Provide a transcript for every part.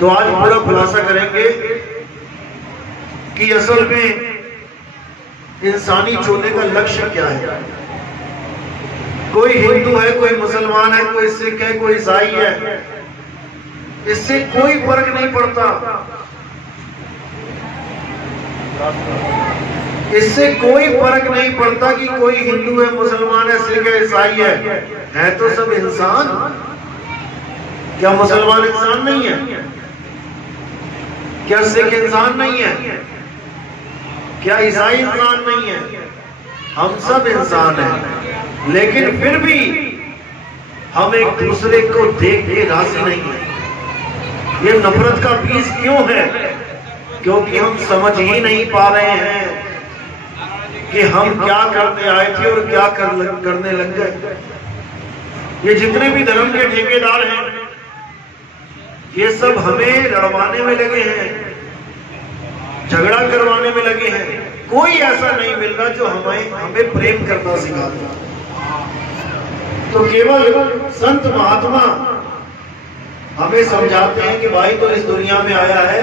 तो आज पूरा खुलासा करेंगे कि असल में इंसानी चोले का लक्ष्य क्या है। कोई हिंदू है, कोई मुसलमान है, कोई सिख है, कोई ईसाई है, इससे कोई फर्क नहीं पड़ता। इससे कोई फर्क नहीं पड़ता कि कोई हिंदू है, मुसलमान है, सिख है, ईसाई है तो सब इंसान। क्या मुसलमान इंसान नहीं है? क्या सिख इंसान नहीं है? क्या ईसाई इंसान नहीं है? हम सब इंसान हैं, लेकिन फिर भी हम एक दूसरे को देख के राजी नहीं है। ये नफरत का बीज क्यों है? क्योंकि हम समझ ही नहीं पा रहे हैं कि हम क्या करने आए थे और क्या करने लग गए। ये जितने भी धर्म के ठेकेदार हैं, ये सब हमें लड़वाने में लगे हैं, झगड़ा करवाने में लगे हैं। कोई ऐसा नहीं मिल रहा जो हमें प्रेम करना सिखा दे। तो केवल संत महात्मा हमें समझाते हैं कि भाई तो इस दुनिया में आया है,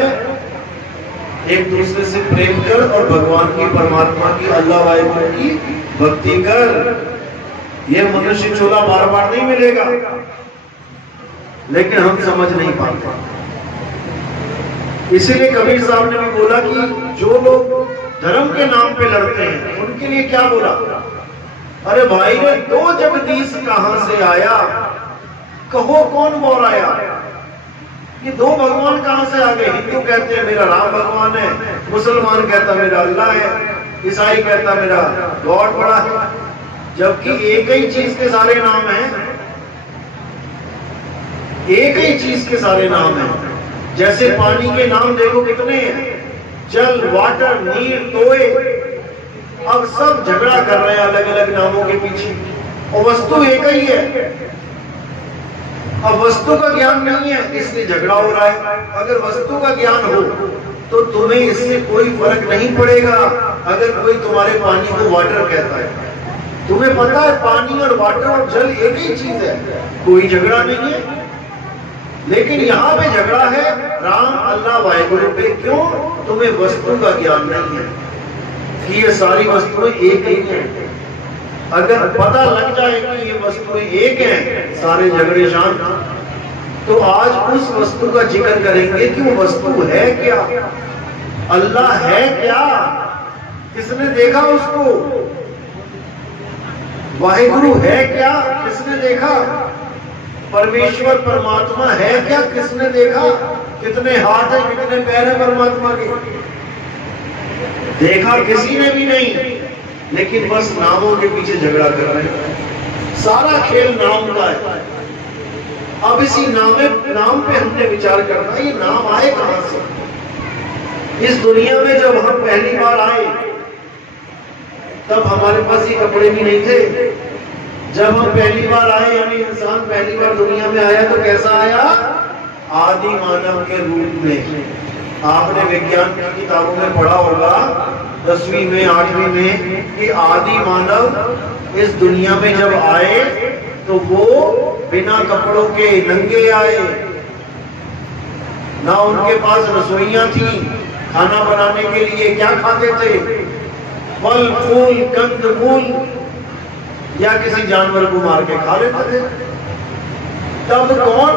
एक दूसरे से प्रेम कर और भगवान की, परमात्मा की, अल्लाह वाहिगुरु की भक्ति कर। यह मनुष्य चोला बार बार नहीं मिलेगा, लेकिन हम समझ नहीं पाते। इसीलिए कबीर साहब ने भी बोला कि जो लोग धर्म के नाम पे लड़ते हैं उनके लिए क्या बोला? अरे भाई रे, दो जगदीश कहां से आया, कहो कौन बोल आया? ये दो भगवान कहां से आ गए? हिंदू कहते हैं मेरा राम भगवान है, मुसलमान कहता मेरा अल्लाह है, ईसाई कहता मेरा गॉड बड़ा है, जबकि एक ही चीज के सारे नाम हैं। एक ही चीज के सारे नाम हैं। जैसे पानी के नाम देखो कितने हैं, जल, वाटर, नीर, तोए। अब सब झगड़ा कर रहे हैं अलग अलग नामों के पीछे, और वस्तु एक ही है। अब वस्तु का ज्ञान नहीं है इसलिए झगड़ा हो रहा है। अगर वस्तु का ज्ञान हो तो तुम्हें इससे कोई फर्क नहीं पड़ेगा। अगर कोई तुम्हारे पानी को वाटर कहता है, तुम्हें पता है पानी और वाटर और जल एक ही चीज है, कोई झगड़ा नहीं है। लेकिन यहाँ पे झगड़ा है राम, अल्लाह, वाहिगुरु पे। क्यों? तुम्हें वस्तु का ज्ञान नहीं है कि ये सारी वस्तुएं एक ही हैं। अगर पता लग जाए कि ये वस्तुएं एक हैं, सारे झगड़े शांत। तो आज उस वस्तु का जिक्र करेंगे कि वो वस्तु है क्या, अल्लाह है क्या, किसने देखा उसको? वाहिगुरु है क्या, किसने देखा? परमेश्वर परमात्मा है क्या, किसने देखा? कितने हाथ है, कितने पैर है परमात्मा के? देखा किसी ने भी नहीं, लेकिन बस नामों के पीछे झगड़ा कर रहे हैं। सारा खेल नाम का है। अब इसी नाम पे हमने विचार करना, ये नाम आए कहां से? इस दुनिया में जब हम पहली बार आए तब हमारे पास ये कपड़े भी नहीं थे। जब हम पहली बार आए, यानी इंसान पहली बार दुनिया में आया, तो कैसा आया? आदि मानव के रूप में। आपने विज्ञान की किताबों में पढ़ा होगा 10वीं में, 8वीं में, कि आदि मानव इस दुनिया में जब आए तो वो बिना कपड़ों के नंगे आए। ना उनके पास रसोइयां थी खाना बनाने के लिए। क्या खाते थे? फल, फूल, कंद मूल, या किसी जानवर को मार के खा लेते थे। तब कौन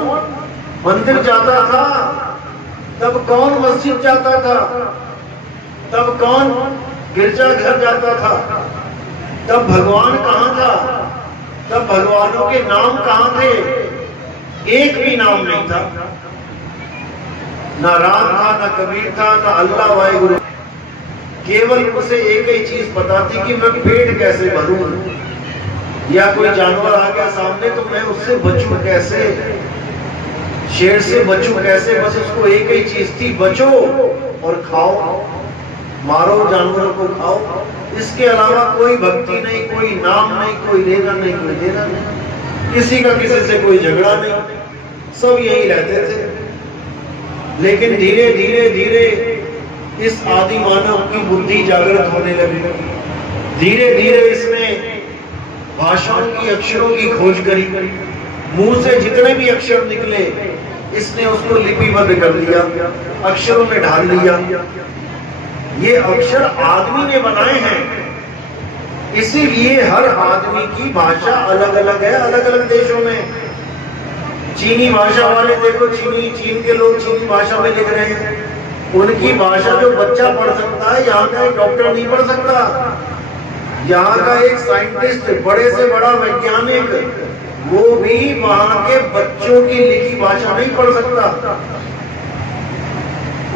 मंदिर जाता था? तब कौन मस्जिद जाता था? तब कौन गिरजा घर जाता था? तब भगवान कहां था? तब भगवानों के नाम कहां थे? एक भी नाम नहीं था। ना राम था, ना कबीर था, ना अल्लाह वाहिगुरु। केवल उसे एक ही चीज पता थी कि मैं पेट कैसे भरूं, या कोई जानवर आ गया सामने तो मैं उससे बचूं कैसे, शेर से बचूं कैसे। बस उसको एक ही चीज थी, बचो और खाओ, मारो जानवरों को, खाओ। इसके अलावा कोई भक्ति नहीं, कोई नाम नहीं, कोई लेना नहीं, कोई देना नहीं, किसी का किसी से कोई झगड़ा नहीं, सब यही रहते थे। लेकिन धीरे धीरे धीरे इस आदि मानव की बुद्धि जागृत होने लगी। धीरे धीरे इसने भाषाओं की, अक्षरों की खोज करी। मुंह से जितने भी अक्षर निकले इसने उसको लिपिबद्ध कर दिया, अक्षरों में ढाल लिया। ये अक्षर आदमी ने बनाए हैं, इसीलिए हर आदमी की भाषा अलग अलग है, अलग अलग देशों में। चीनी भाषा वाले देखो, चीन के लोग चीनी भाषा में लिख रहे हैं। उनकी भाषा जो बच्चा पढ़ सकता है, यहाँ का एक डॉक्टर नहीं पढ़ सकता। यहाँ का एक साइंटिस्ट, बड़े से बड़ा वैज्ञानिक, वो भी वहां के बच्चों की लिखी भाषा नहीं पढ़ सकता।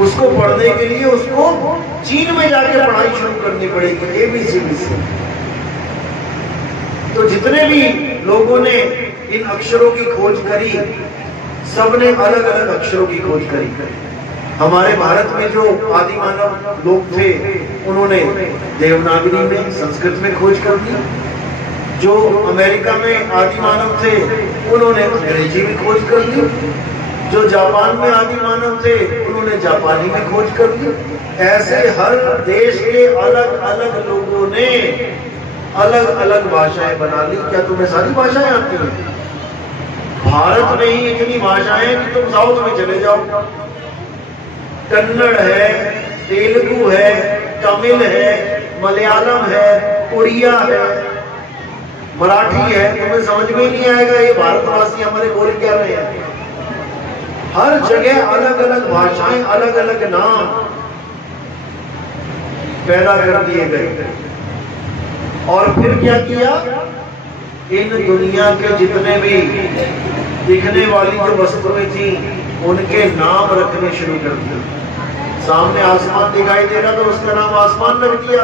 उसको पढ़ने के लिए उसको चीन में जाके पढ़ाई शुरू करनी पड़ेगी, ABCD से। तो जितने भी लोगों ने इन अक्षरों की खोज करी, सबने अलग अलग अक्षरों की खोज करी। हमारे भारत में जो आदि मानव लोग थे, उन्होंने देवनागरी में, संस्कृत में खोज कर दी। जो अमेरिका में आदि मानव थे, उन्होंने अंग्रेजी में खोज कर दी। जो जापान में आदि मानव थे, उन्होंने जापानी में खोज कर दी। ऐसे हर देश के अलग अलग लोगों ने अलग अलग भाषाएं बना ली। क्या तुम्हें सारी भाषाएं आती हैं? भारत में ही इतनी भाषाएं कि तुम साउथ में चले जाओ, कन्नड़ है, तेलुगु है, तमिल है, मलयालम है, उड़िया है, मराठी है। तुम्हें समझ में नहीं आएगा ये भारतवासी हमारे बोल क्या रहे हैं। हर जगह अलग अलग भाषाएं, अलग अलग नाम पैदा कर दिए गए। और फिर क्या किया? इन दुनिया के जितने भी दिखने वाली जो वस्तुएं थी, उनके नाम रखने शुरू कर दिए। सामने आसमान दिखाई दे रहा था, उसका नाम आसमान रख दिया,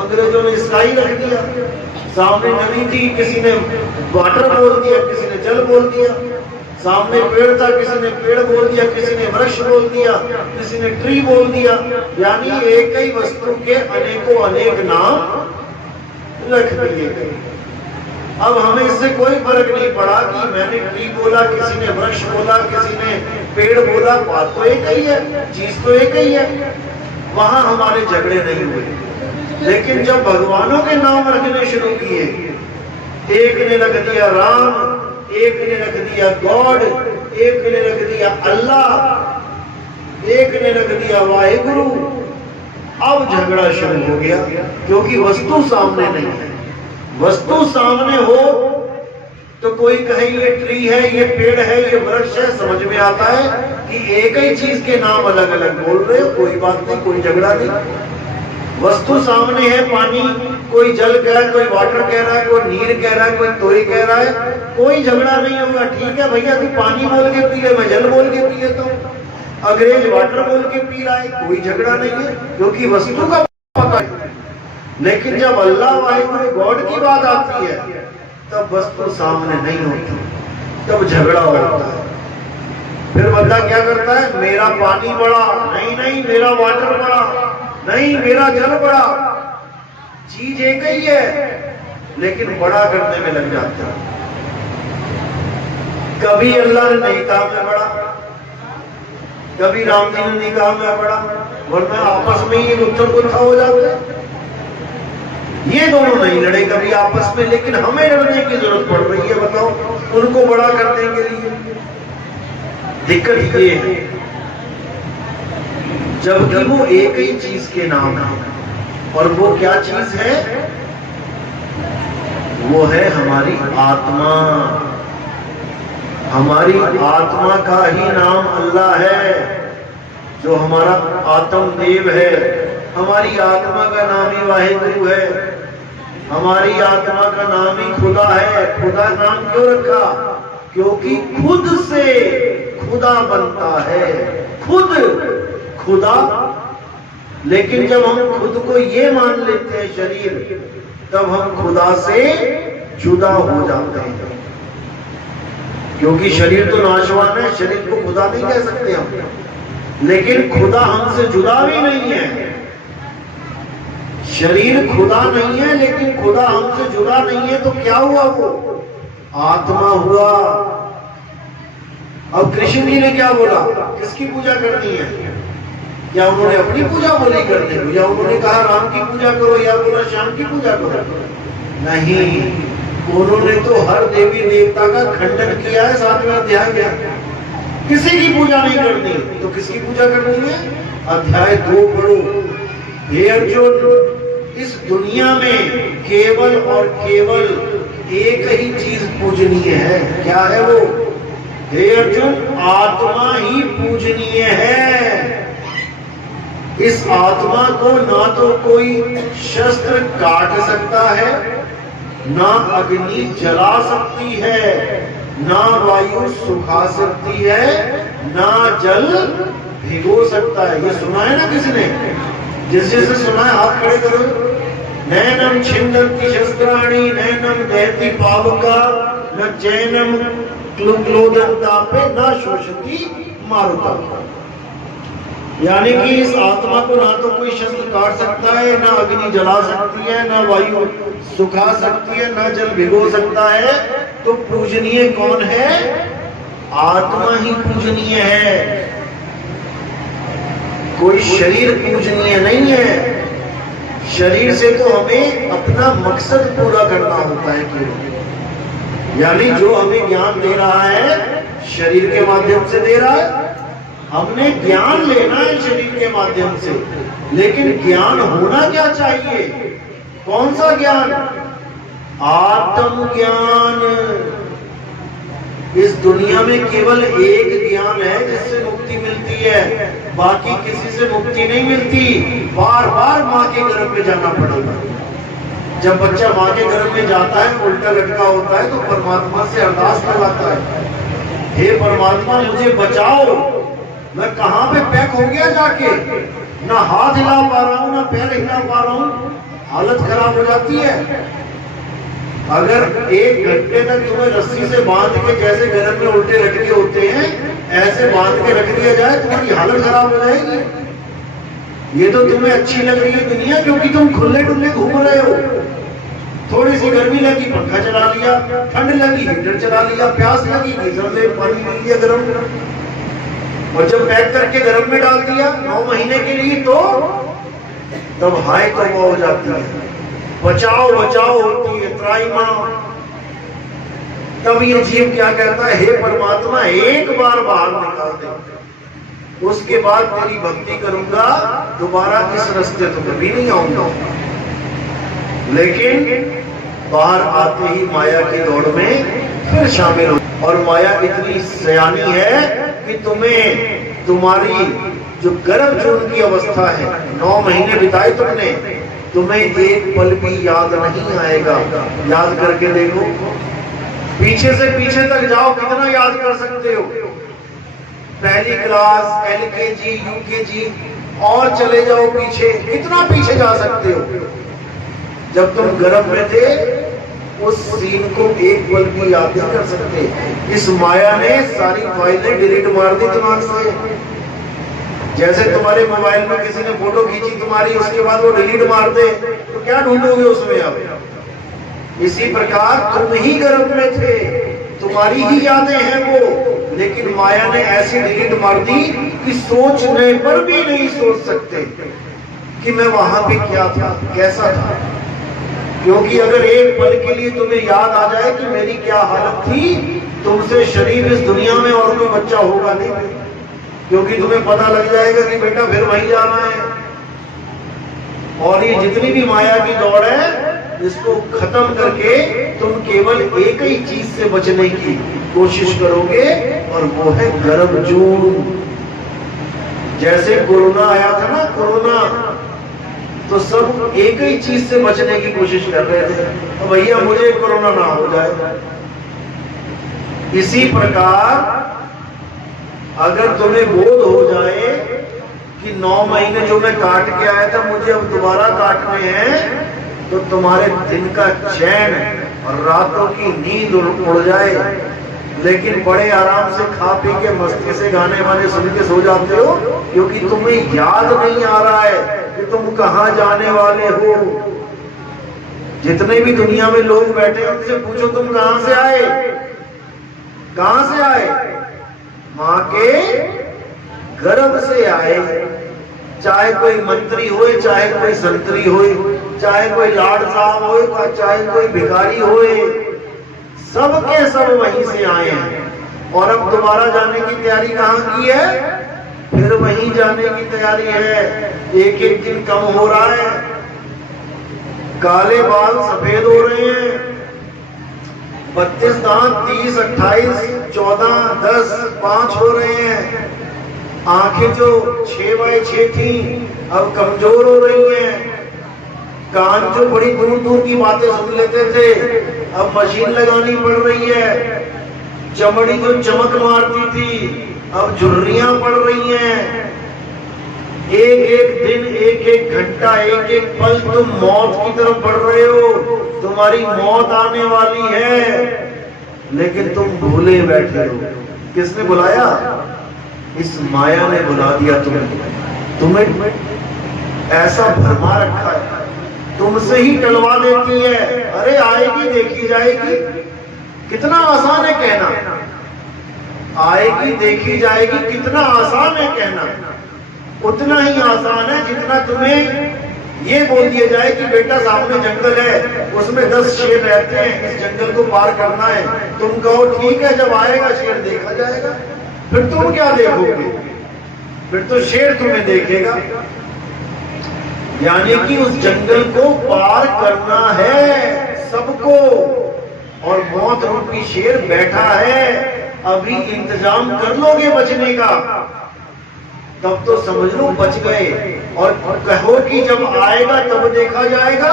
अंग्रेजों ने स्काई रख दिया। सामने नदी थी, किसी ने वाटर बोल दिया, किसी ने जल बोल दिया। सामने पेड़ था, किसी ने पेड़ बोल दिया, किसी ने वृक्ष बोल दिया, किसी ने ट्री बोल दिया। यानी एक ही वस्तु के अनेकों अनेक नाम रख दिए गए। अब हमें इससे कोई फर्क नहीं पड़ा कि मैंने ट्री बोला, किसी ने वृक्ष बोला, किसी ने पेड़ बोला, बात तो एक ही है, चीज तो एक ही है। वहां हमारे झगड़े नहीं हुए। लेकिन जब भगवानों के नाम रखने शुरू किए, एक ने रख दिया राम, एक ने रख दिया गॉड, एक ने रख दिया अल्लाह, एक ने रख दिया वाहिगुरु, अब झगड़ा शुरू हो गया। क्योंकि वस्तु सामने नहीं है। वस्तु सामने हो तो कोई कहे ये ट्री है, ये पेड़ है, ये वृक्ष है, समझ में आता है कि एक ही चीज के नाम अलग अलग बोल रहे हो, कोई बात नहीं, कोई झगड़ा नहीं। वस्तु सामने है, पानी, कोई जल कह रहा है, कोई वाटर कह रहा है, कोई नीर कह रहा है, कोई तोरी कह रहा है, कोई झगड़ा नहीं होगा। ठीक है भैया, तू पानी बोल के पी ले, मैं जल बोल के पी लेता हूँ, अंग्रेज वाटर बोल के पी रहा है, कोई झगड़ा नहीं है, क्योंकि वस्तु का पता है। लेकिन जब अल्लाह वाहिगुरु गॉड की बात आती है, तब वस्तु सामने नहीं होती, तब झगड़ा होता है। फिर बंदा क्या करता है? मेरा पानी बड़ा, नहीं नहीं मेरा वाटर बड़ा, नहीं मेरा जल बड़ा। चीज एक ही है, लेकिन बड़ा करने में लग जाता है। कभी अल्लाह ने नहीं कहा मैं बड़ा, कभी राम जी ने नहीं कहा मैं बड़ा, वरना आपस में ही उत्तर पुरखा हो जाते हैं। ये दोनों नहीं लड़े कभी आपस में, लेकिन हमें लड़ने की जरूरत पड़ रही है। बताओ, उनको बड़ा करने के लिए। दिक्कत ये है, जबकि वो एक ही चीज के नाम है, और वो क्या चीज है? वो है हमारी आत्मा। हमारी आत्मा का ही नाम अल्लाह है, जो हमारा आत्म देव है। हमारी आत्मा का नाम ही वाहिगुरु है, हमारी आत्मा का नाम ही खुदा है। खुदा नाम क्यों रखा? क्योंकि खुद से खुदा बनता है, खुद खुदा। लेकिन जब हम खुद को ये मान लेते हैं शरीर, तब हम खुदा से जुदा हो जाते हैं। क्योंकि शरीर तो नाशवान है, शरीर को खुदा नहीं कह सकते हम। लेकिन खुदा हमसे जुदा भी नहीं है। शरीर खुदा नहीं है, लेकिन खुदा हमसे जुदा नहीं है, तो क्या हुआ? वो आत्मा हुआ। अब कृष्ण जी ने क्या बोला? किसकी पूजा करनी है? या उन्होंने अपनी पूजा बोली करने को, या उन्होंने कहा राम की पूजा करो, या बोला श्याम की पूजा करो? नहीं, उन्होंने तो हर देवी देवता का खंडन किया है 7वें अध्याय में। किसी की पूजा नहीं करनी, तो किसकी पूजा करनी है? अध्याय 2 पढ़ो। हे अर्जुन, इस दुनिया में केवल और केवल एक ही चीज पूजनीय है। क्या है वो? हे अर्जुन, आत्मा ही पूजनीय है। इस आत्मा को ना तो कोई शस्त्र काट सकता है, ना अग्नि जला सकती है, ना वायु सुखा सकती है, ना जल भिगो सकता है। ये सुना है ना किसी ने? जिससे सुना है हाथ खड़े करो। नैनम छिन्दन्ति शस्त्राणि नैनम दहति पावका न चैनम क्लोदन्तापे न शोषति मारुता। यानी कि इस आत्मा को ना तो कोई शस्त्र काट सकता है, ना अग्नि जला सकती है, ना वायु सुखा सकती है, ना जल भिगो सकता है। तो पूजनीय कौन है? आत्मा ही पूजनीय है, कोई शरीर पूजनीय नहीं है। शरीर से तो हमें अपना मकसद पूरा करना होता है केवल। यानी जो हमें ज्ञान दे रहा है शरीर के माध्यम से दे रहा है। हमने ज्ञान लेना है शरीर के माध्यम से, लेकिन ज्ञान होना क्या चाहिए? कौन सा ज्ञान? आत्मज्ञान। इस दुनिया में केवल एक ज्ञान है जिससे मुक्ति मिलती है, बाकी किसी से मुक्ति नहीं मिलती। बार बार माँ के गर्भ में जाना पड़ेगा। जब बच्चा माँ के गर्भ में जाता है, उल्टा लटका होता है, तो परमात्मा से अरदास करवाता है, हे परमात्मा मुझे बचाओ, मैं कहाँ पे पैक हो गया जाके, ना हाथ हिला पा रहा हूँ, ना पैर हिला पा रहा हूँ। हालत खराब हो जाती है। अगर 1 घंटे तक तुम्हें रस्सी से बांध के, जैसे गर्भ में उल्टे लटके होते हैं, ऐसे बांध के रख दिया जाए, तुम्हारी हालत खराब हो जाएगी। ये तो तुम्हें अच्छी लग रही है दुनिया, क्योंकि तुम खुले डुल्ले घूम रहे हो। थोड़ी सी गर्मी लगी, पंखा चला लिया, ठंड लगी, हीटर चला लिया, प्यास लगी, गीजर से पानी पी लिया गरम, और जब पैक करके गर्म में डाल दिया 9 महीने के लिए, तो तब हाय तौबा हो जाती है, बचाओ बचाओ होती है, त्राई माँ। तब ये जीव क्या कहता है? हे परमात्मा, एक बार बाहर निकाल दे, उसके बाद तेरी भक्ति करूंगा, दोबारा इस रास्ते तो कभी नहीं आऊंगा। लेकिन बाहर आते ही माया की दौड़ में फिर शामिल हो, और माया इतनी सयानी है कि तुम्हें, तुम्हारी जो गर्भ जून की अवस्था है, 9 महीने बिताए तुमने, तुम्हें एक पल भी याद नहीं आएगा। याद करके देखो, पीछे से पीछे तक जाओ, कितना याद कर सकते हो? पहली क्लास, LKG, UKG, और चले जाओ पीछे, कितना पीछे जा सकते हो? जब तुम गर्भ में थे, उस सीन को एक पल भी याद नहीं कर सकते। इस माया ने सारी फाइलें डिलीट मार दी दिमाग से। जैसे तुम्हारे मोबाइल में किसी ने फोटो खींची तुम्हारी, उसके बाद वो डिलीट मार दे, तो क्या ढूंढोगे उसमें अब? इसी प्रकार तुम ही गर्भ में थे, तुम्हारी ही यादें हैं वो, लेकिन माया ने ऐसी डिलीट मार दी कि सोचने पर भी नहीं सोच सकते कि मैं वहां पे क्या था, कैसा था। क्योंकि अगर एक पल के लिए तुम्हें याद आ जाए कि मेरी क्या हालत थी, तुमसे शरीर इस दुनिया में और कोई बच्चा होगा नहीं, क्योंकि तुम्हें पता लग जाएगा कि बेटा फिर वहीं जाना है। और ये जितनी भी माया की दौड़ है, इसको खत्म करके तुम केवल एक ही चीज से बचने की कोशिश करोगे, और वो है गर्भ जून। जैसे कोरोना आया था ना, कोरोना, तो सब एक ही चीज से बचने की कोशिश कर रहे थे, तो भैया मुझे कोरोना ना हो जाए। इसी प्रकार अगर तुम्हें बोध हो जाए कि 9 महीने जो मैं काट के आया था, मुझे अब दोबारा काटने हैं, तो तुम्हारे दिन का चैन और रातों की नींद उड़ जाए। लेकिन बड़े आराम से खा पी के मस्ती से गाने वाने सुन के सो जाते हो, क्योंकि तुम्हें याद नहीं आ रहा है कि तुम कहां जाने वाले हो। जितने भी दुनिया में लोग बैठे हैं, उनसे पूछो तुम कहां से आए? कहां से आए? मां के गर्भ से आए। चाहे कोई मंत्री हो, चाहे कोई संतरी हो, चाहे कोई लाड साहब हो, चाहे कोई भिखारी हो, सब के सब वहीं से आए हैं। और अब दोबारा जाने की तैयारी कहां की है? फिर वहीं जाने की तैयारी है। एक एक दिन कम हो रहा है, काले बाल सफेद हो रहे हैं, 32 दांत 30, 28, 14, 10, 5 हो रहे हैं। आंखें जो 6x6 थी अब कमजोर हो रही हैं। कान जो बड़ी दूर दूर की बातें सुन लेते थे अब मशीन लगानी पड़ रही है। चमड़ी जो चमक मारती थी अब झुर्रियां पड़ रही हैं। एक एक दिन, एक एक घंटा, एक एक पल तुम मौत की तरफ बढ़ रहे हो। तुम्हारी मौत आने वाली है, लेकिन तुम भूले बैठे हो। किसने बुलाया? इस माया ने बुला दिया तुम्हें ऐसा भरमा रखा है, तुमसे ही टलवा देती है। अरे आएगी, देखी जाएगी। कितना आसान है कहना, आएगी देखी जाएगी। कितना आसान है कहना, उतना ही आसान है जितना तुम्हें ये बोल दिया जाए कि बेटा सामने जंगल है, उसमें 10 शेर रहते हैं, इस जंगल को पार करना है। तुम कहो ठीक है, जब आएगा शेर देखा जाएगा। फिर तुम क्या देखोगे? फिर तो शेर तुम्हें देखेगा। यानी कि उस जंगल को पार करना है सबको, और मौत रूपी शेर बैठा है। अभी इंतजाम कर लोगे बचने का, तब तो समझ लो बच गए। और कहो कि जब आएगा तब देखा जाएगा,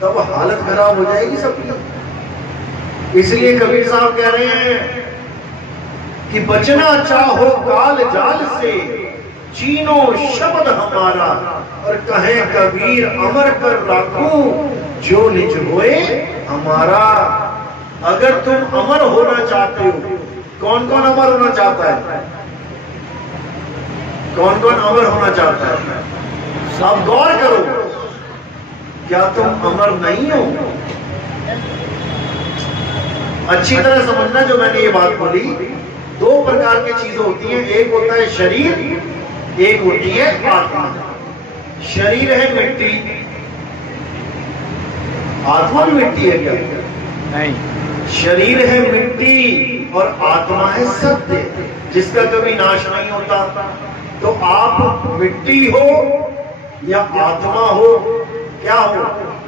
तब हालत खराब हो जाएगी सबकी। इसलिए कबीर साहब कह रहे हैं कि बचना चाहो काल जाल से, चीनो शब्द हमारा। और कहे कबीर अमर कर राखूं, जो निज होए हमारा। अगर तुम अमर होना चाहते हो, कौन कौन अमर होना चाहता है? कौन कौन अमर होना चाहता है? अब गौर करो, क्या तुम अमर नहीं हो? अच्छी तरह समझना जो मैंने ये बात बोली। 2 प्रकार की चीजें होती हैं, एक होता है शरीर, एक होती है आत्मा। शरीर है मिट्टी, आत्मा भी मिट्टी है क्या? नहीं। शरीर है मिट्टी और आत्मा है सत्य, जिसका कभी नाश नहीं होता। तो आप मिट्टी हो या आत्मा हो? क्या हो?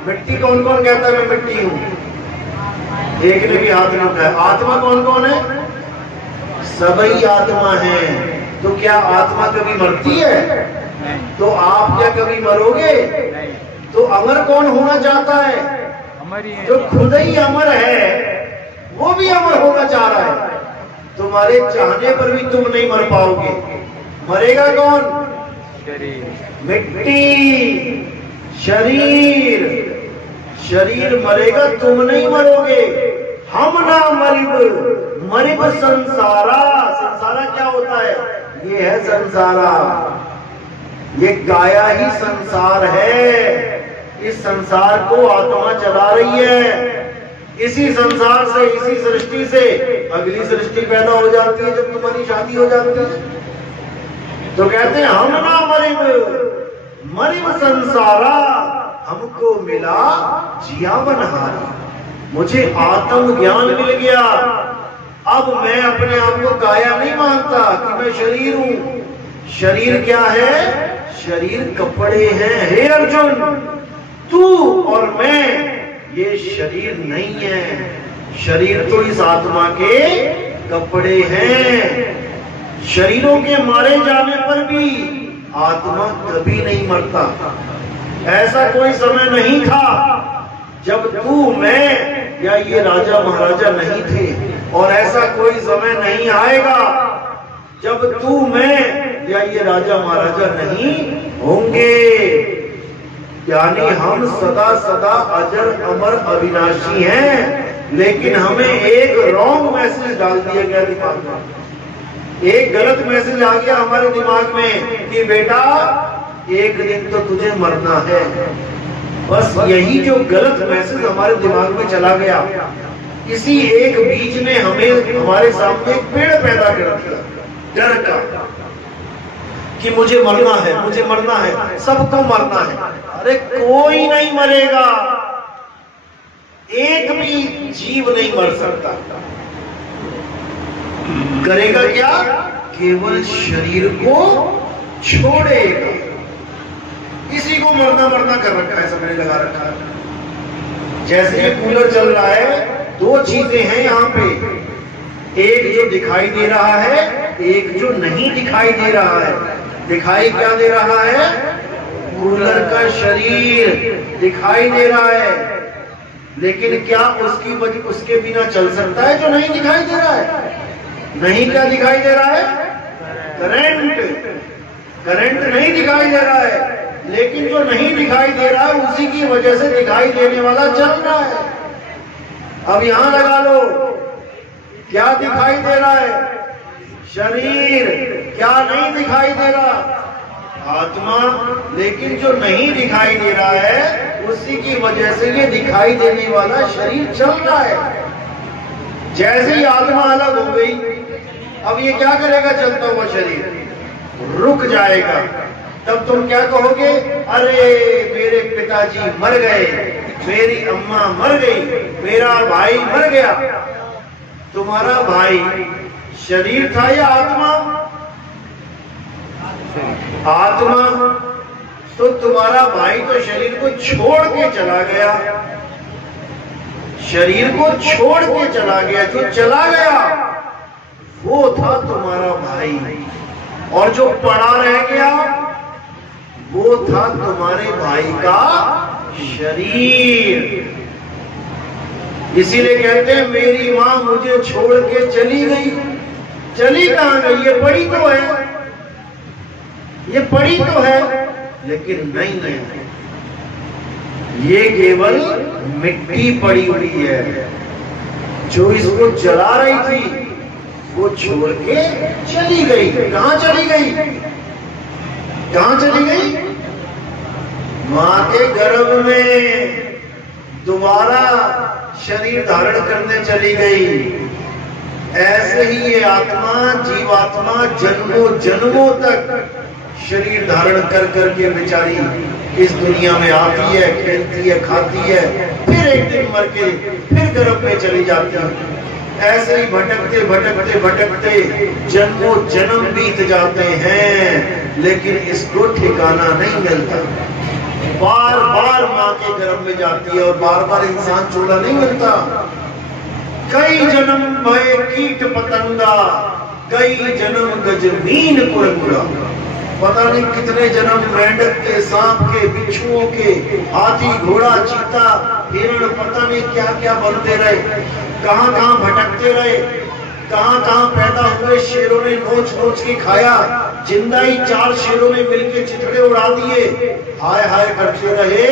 मिट्टी कौन कौन कहता है मैं मिट्टी हूं? एक ने भी हाथ नहीं उठाया। आत्मा कौन कौन है? सभी आत्मा है। तो क्या आत्मा कभी मरती है? तो आप क्या कभी मरोगे? तो अमर कौन होना चाहता है? जो खुद ही अमर है वो भी अमर होना चाह रहा है। तुम्हारे चाहने पर भी तुम नहीं मर पाओगे। मरेगा कौन? मिट्टी, शरीर। शरीर मरेगा, तुम नहीं मरोगे। हम ना मरिब, मरिब संसारा। संसारा क्या होता है? ये है संसारा, ये काया ही संसार है। इस संसार को आत्मा चला रही है। इसी संसार से, इसी सृष्टि से अगली सृष्टि पैदा हो जाती है जब तुम्हारी शादी हो जाती है। तो कहते हैं हम ना मरिब, मरिब संसारा। हमको मिला जियावन हारा। मुझे आत्म ज्ञान मिल गया। अब मैं अपने आप को काया नहीं मानता कि मैं शरीर हूं। शरीर क्या है? शरीर कपड़े हैं। हे अर्जुन, तू और मैं ये शरीर नहीं है। शरीर तो इस आत्मा के कपड़े हैं। शरीरों के मारे जाने पर भी आत्मा कभी नहीं मरता। ऐसा कोई समय नहीं था जब तू, मैं या ये राजा महाराजा नहीं थे, और ऐसा कोई समय नहीं आएगा जब तू, मैं या ये राजा महाराजा नहीं होंगे। यानी हम सदा सदा अजर अमर अविनाशी हैं। लेकिन हमें एक रॉन्ग मैसेज डाल दिया गया दिमाग में। एक गलत मैसेज आ गया हमारे दिमाग में कि बेटा एक दिन तो तुझे मरना है। बस यही जो गलत मैसेज हमारे दिमाग में चला गया, इसी एक बीज ने हमें, हमारे सामने एक पेड़ पैदा कर दिया डर का, कि मुझे मरना है, मुझे मरना है, सबको मरना है। अरे कोई नहीं मरेगा, एक भी जीव नहीं मर सकता। करेगा क्या? केवल शरीर को छोड़ेगा। इसी को मरना मरना कर रखा है, सबने लगा रखा है। जैसे ये कूलर चल रहा है, दो चीजें हैं यहाँ पे, एक जो दिखाई दे रहा है, एक जो नहीं दिखाई दे रहा है। दिखाई क्या दे रहा है? कूलर का शरीर दिखाई दे रहा है, लेकिन क्या उसकी वजह उसके बिना चल सकता है जो नहीं दिखाई दे रहा है? नहीं, क्या दिखाई दे रहा है? करंट। करंट नहीं दिखाई दे रहा है, लेकिन जो नहीं दिखाई दे रहा है उसी की वजह से दिखाई देने वाला चल रहा है। अब यहां लगा लो, क्या दिखाई दे रहा है? शरीर। क्या नहीं दिखाई दे रहा? आत्मा। लेकिन जो नहीं दिखाई दे रहा है उसी की वजह से ये दिखाई देने वाला शरीर चल रहा है। जैसे ही आत्मा अलग हो गई, अब ये क्या करेगा? चलता हुआ शरीर रुक जाएगा। तब तुम क्या कहोगे? अरे मेरे पिताजी मर गए, मेरी अम्मा मर गई, मेरा भाई मर गया। तुम्हारा भाई शरीर था या आत्मा? आत्मा। तो तुम्हारा भाई तो शरीर को छोड़ के चला गया, शरीर को छोड़ के चला गया। जो चला गया वो था तुम्हारा भाई, और जो पड़ा रह गया वो था तुम्हारे भाई का शरीर। इसीलिए कहते हैं मेरी मां मुझे छोड़ के चली गई। चली कहां गई? ये पड़ी तो है, ये पड़ी तो है, लेकिन नहीं है, ये केवल मिट्टी पड़ी हुई है। जो इसको जला रही थी वो छोड़ के चली गई। कहां चली गई? कहां चली गई? मां के गर्भ में दोबारा शरीर धारण करने चली गई। ऐसे ही ये आत्मा, जीवात्मा जन्मों जन्मों तक शरीर धारण कर करके बेचारी इस दुनिया में आती है, खेलती है, खाती है, फिर एक दिन मर के फिर गर्भ में चली जाती है। ऐसे ही भटकते भटकते भटकते जन्मों जन्म बीत जाते हैं, लेकिन इसको ठिकाना नहीं मिलता। बार बार मां के गर्भ में जाती है और बार बार इंसान चूल्हा नहीं मिलता। कई जन्म भय कीट पतंगा, कई जन्म गजमीन कुरकुरा। पता नहीं कितने जन्म मेंढक के, सांप के, बिच्छुओं के, हाथी, घोड़ा, चीता, हिरण, पता नहीं क्या क्या बनते रहे, कहां कहां भटकते रहे, कहां कहां पैदा हुए। शेरों ने नोच नोच के खाया, जिंदा ही 4 शेरों ने मिलकर चिथड़े उड़ा दिए, हाय हाय करते रहे,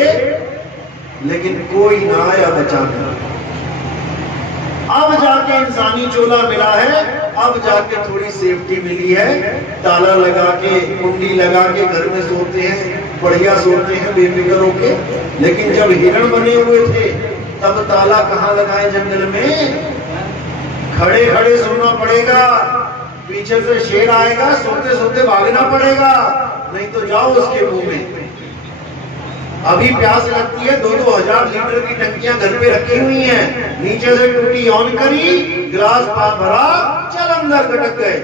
लेकिन कोई ना आया बचाने। अब जाके इंसानी चोला मिला है, अब जाके थोड़ी सेफ्टी मिली है। ताला लगा के, कुंडी लगा के घर में सोते हैं, बढ़िया सोते हैं बेफिक्र होके। लेकिन जब हिरण बने हुए थे तब ताला कहाँ लगाए? जंगल में। खड़े खड़े सोना पड़ेगा, पीछे से शेर आएगा, सोते सोते भागना पड़ेगा, नहीं तो जाओ उसके मुंह में। अभी प्यास लगती है, 2-2 हजार लीटर की टंकियां घर पे रखी हुई हैं, नीचे से टूटी ऑन करी, गिलास भरा, चल अंदर कटक गए।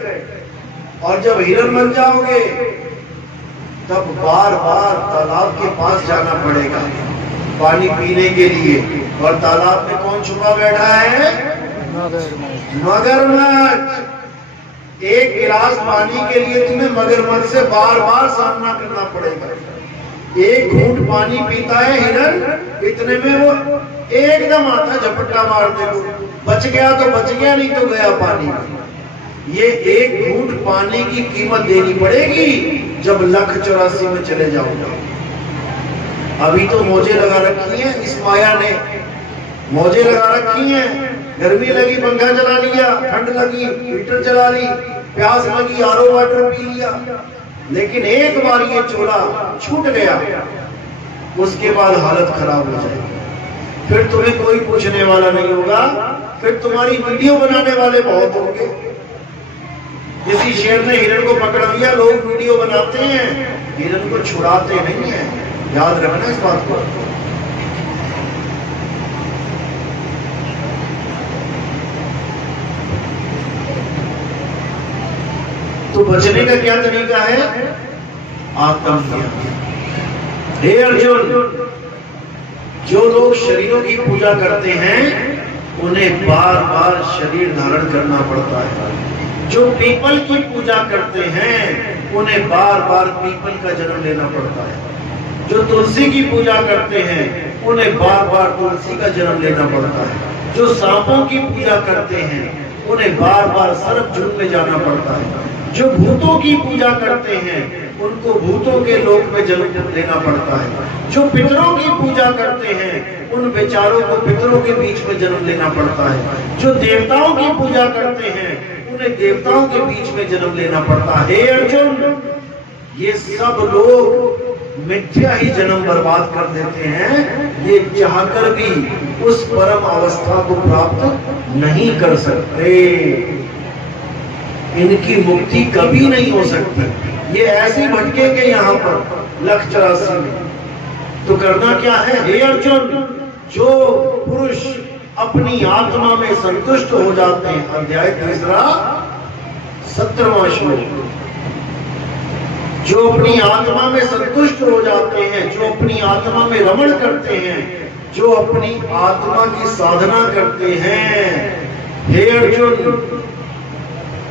और जब हिरण बन जाओगे तब बार बार तालाब के पास जाना पड़ेगा पानी पीने के लिए। और तालाब में कौन छुपा बैठा है? मगरमच्छ। एक गिलास पानी के लिए तुम्हें मगरमच्छ से बार बार सामना करना पड़ेगा। एक घूंट पानी पीता है हिरण, इतने में वो एकदम आता झपट्टा मारने को, बच गया तो बच गया, नहीं तो गया पानी। ये एक घूंट पानी की कीमत देनी पड़ेगी जब 1,84 में चले जाओगे। अभी तो मौजे लगा रखी है इस माया ने, मौजे लगा रखी हैं। गर्मी लगी पंखा चला लिया, ठंड लगी हीटर चला ली, प्यास लगी आरओ वाटर पी लिया। लेकिन एक बार ये चोला छूट गया, उसके बाद हालत खराब हो जाएगी। फिर तुम्हें कोई पूछने वाला नहीं होगा, फिर तुम्हारी वीडियो बनाने वाले बहुत होंगे। किसी शेर ने हिरण को पकड़ लिया, लोग वीडियो बनाते हैं, हिरण को छुड़ाते नहीं है। याद रखना इस बात को। तो बचने का क्या तरीका है? आत्मज्ञान। हे अर्जुन, जो लोग शरीरों की पूजा करते हैं उन्हें बार बार शरीर धारण करना पड़ता है। जो पीपल की पूजा करते हैं उन्हें बार बार पीपल का जन्म लेना पड़ता है। जो तुलसी की पूजा करते हैं उन्हें बार बार तुलसी का जन्म लेना पड़ता है। जो सांपों की पूजा करते हैं उन्हें बार बार सर्प झुंड में जाना पड़ता है। जो भूतों की पूजा करते हैं उनको भूतों के लोक में जन्म लेना पड़ता है। जो पितरों की पूजा करते हैं उन बेचारों को पितरों के बीच में जन्म लेना पड़ता है। जो देवताओं की पूजा करते हैं उन्हें देवताओं के बीच में जन्म लेना पड़ता है। हे अर्जुन, ये सब लोग मिथ्या ही जन्म बर्बाद कर देते हैं। ये चाहकर भी उस परम अवस्था को प्राप्त नहीं कर सकते। इनकी मुक्ति कभी नहीं हो सकती। ये ऐसे भटकेंगे यहाँ पर 184 में। तो करना क्या है? हे अर्जुन, जो पुरुष अपनी आत्मा में संतुष्ट हो जाते हैं, अध्याय 3 17वां श्लोक, जो अपनी आत्मा में संतुष्ट हो जाते हैं, जो अपनी आत्मा में रमण करते हैं, जो अपनी आत्मा की साधना करते हैं, हे अर्जुन,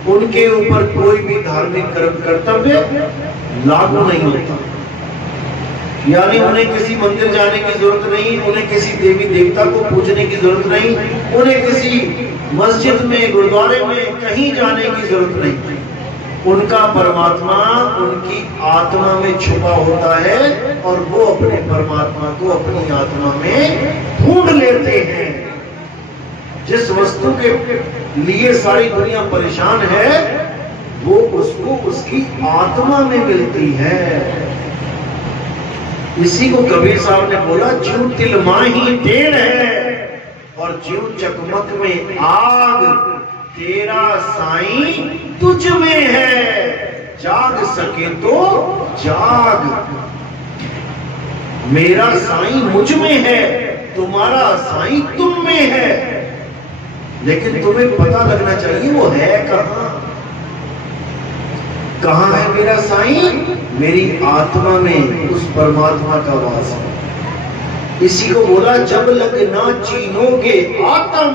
उनके ऊपर कोई भी धार्मिक कर्तव्य लागू नहीं होता। यानी उन्हें किसी मंदिर जाने की जरूरत नहीं, उन्हें किसी देवी देवता को पूजने की जरूरत नहीं, उन्हें किसी मस्जिद में, गुरुद्वारे में कहीं जाने की जरूरत नहीं। उनका परमात्मा उनकी आत्मा में छुपा होता है और वो अपने परमात्मा को अपनी आत्मा में ढूंढ लेते हैं। जिस वस्तु के लिए सारी दुनिया परेशान है वो उसको उसकी आत्मा में मिलती है। इसी को कबीर साहब ने बोला, जीव तिल माही तेल है और जीव चकमक में आग, तेरा साईं तुझ में है, जाग सके तो जाग। मेरा साईं मुझ में है, तुम्हारा साईं तुम में है, लेकिन तुम्हें पता लगना चाहिए वो है कहां। कहां है मेरा साईं? मेरी आत्मा में उस परमात्मा का वास है। इसी को बोला, जब लगना चीनोगे आत्म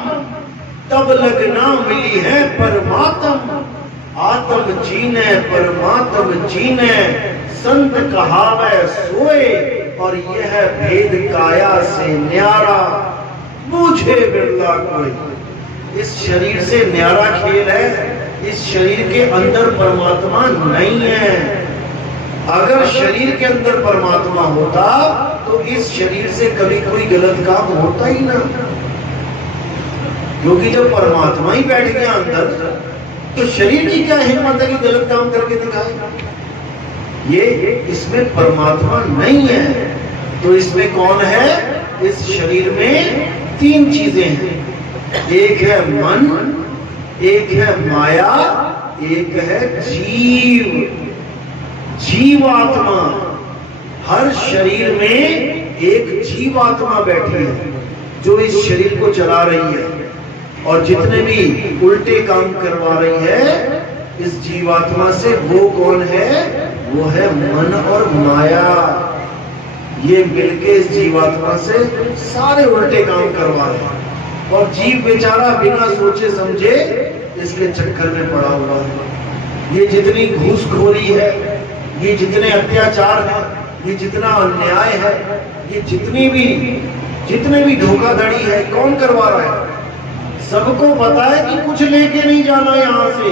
तब लगना मिली है परमात्म। आत्म जीने परमात्म जीने, संत कहावे सोए, और यह भेद काया से न्यारा, मुझे बिरला कोई। इस शरीर से न्यारा खेल है। इस शरीर के अंदर परमात्मा नहीं है। अगर शरीर के अंदर परमात्मा होता तो इस शरीर से कभी कोई गलत काम होता ही ना, क्योंकि जब परमात्मा ही बैठ गया अंदर तो शरीर की क्या हिम्मत है कि गलत काम करके दिखाए। ये इसमें परमात्मा नहीं है। तो इसमें कौन है? इस शरीर में 3 चीजें हैं। एक है मन, एक है माया, एक है जीव, जीवात्मा। हर शरीर में एक जीवात्मा बैठी है जो इस शरीर को चला रही है, और जितने भी उल्टे काम करवा रही है इस जीवात्मा से, वो कौन है? वो है मन और माया। ये मिलके इस जीवात्मा से सारे उल्टे काम करवा रहे हैं, और जीव बेचारा बिना सोचे समझे इसके चक्कर में पड़ा हुआ है। ये जितनी घूसखोरी है, ये जितने अत्याचार है, ये जितना अन्याय है, ये जितने भी धोखाधड़ी है, कौन करवा रहा है? सबको पता है कि कुछ लेके नहीं जाना यहां से,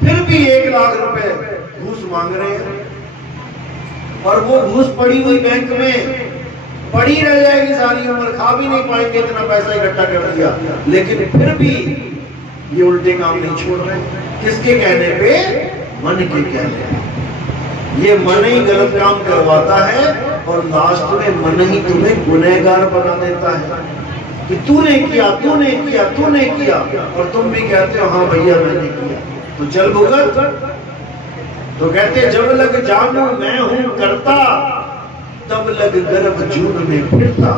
फिर भी 1 लाख रुपए घूस मांग रहे हैं, और वो घूस पड़ी हुई बैंक में पड़ी रह जाएगी सारी उम्र, खा भी नहीं पाएंगे, इतना पैसा इकट्ठा कर दिया, लेकिन फिर भी ये उल्टे काम नहीं छोड़ रहे। किसके कहने पे? मन के कहने पे। ये मन ही गलत काम करवाता है और लास्ट में मन ही तुम्हें गुनहगार बना देता है कि तूने किया, तूने किया, तूने किया, और तुम भी कहते हो हाँ भैया मैंने किया, तो चल भुगत। तो कहते जब लग जानू मैं हूं करता, तब लग गर्भ जून में फिरता।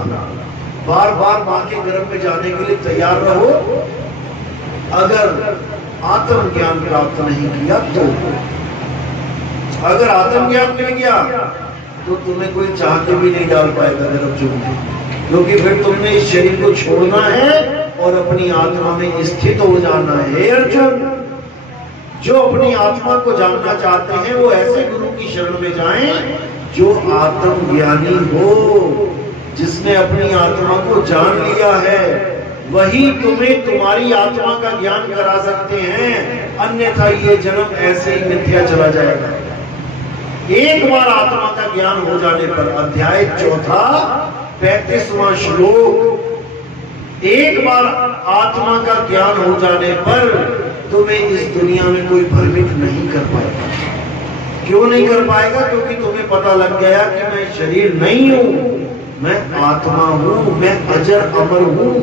बार बार मां के गर्भ में जाने के लिए तैयार रहो। अगर आत्मज्ञान प्राप्त नहीं किया तो। अगर आत्मज्ञान मिल गया तो तुम्हें कोई चाह के भी नहीं डाल पाएगा गर्भ में, क्योंकि फिर तुमने इस शरीर को छोड़ना है और अपनी आत्मा में स्थित हो जाना है। हे अर्जुन, जो अपनी आत्मा को जानना चाहते हैं वो ऐसे गुरु की शरण में जाएं जो आत्मज्ञानी हो, जिसने अपनी आत्मा को जान लिया है। वही तुम्हें तुम्हारी आत्मा का ज्ञान करा सकते हैं, अन्यथा ये जन्म ऐसे ही मिथ्या चला जाएगा। एक बार आत्मा का ज्ञान हो जाने पर, अध्याय 4 35वां श्लोक, एक बार आत्मा का ज्ञान हो जाने पर तुम्हें इस दुनिया में कोई भ्रमित नहीं कर पाएगा। क्यों नहीं कर पाएगा? क्योंकि तुम्हें पता लग गया कि मैं शरीर नहीं हूं, मैं आत्मा हूं, मैं अजर अमर हूं।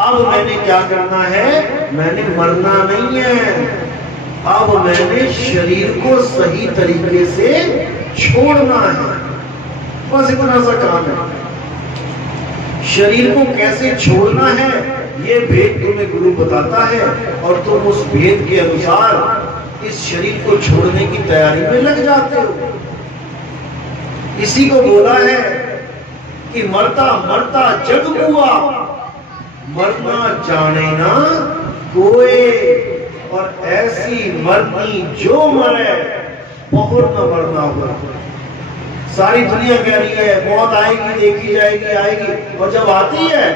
अब मैंने क्या करना है? मैंने मरना नहीं है, अब मैंने शरीर को सही तरीके से छोड़ना है। बस इतना सा काम है। शरीर को कैसे छोड़ना है ये भेद तुम्हें गुरु बताता है, और तुम उस भेद के अनुसार इस शरीर को छोड़ने की तैयारी में लग जाते हो। इसी को बोला है कि मरता मरता जग हुआ, मरना जाने ना कोई, और ऐसी मरनी जो मरे बहुत न मरना हो। सारी दुनिया कह रही है मौत आएगी, देखी जाएगी, आएगी, और जब आती है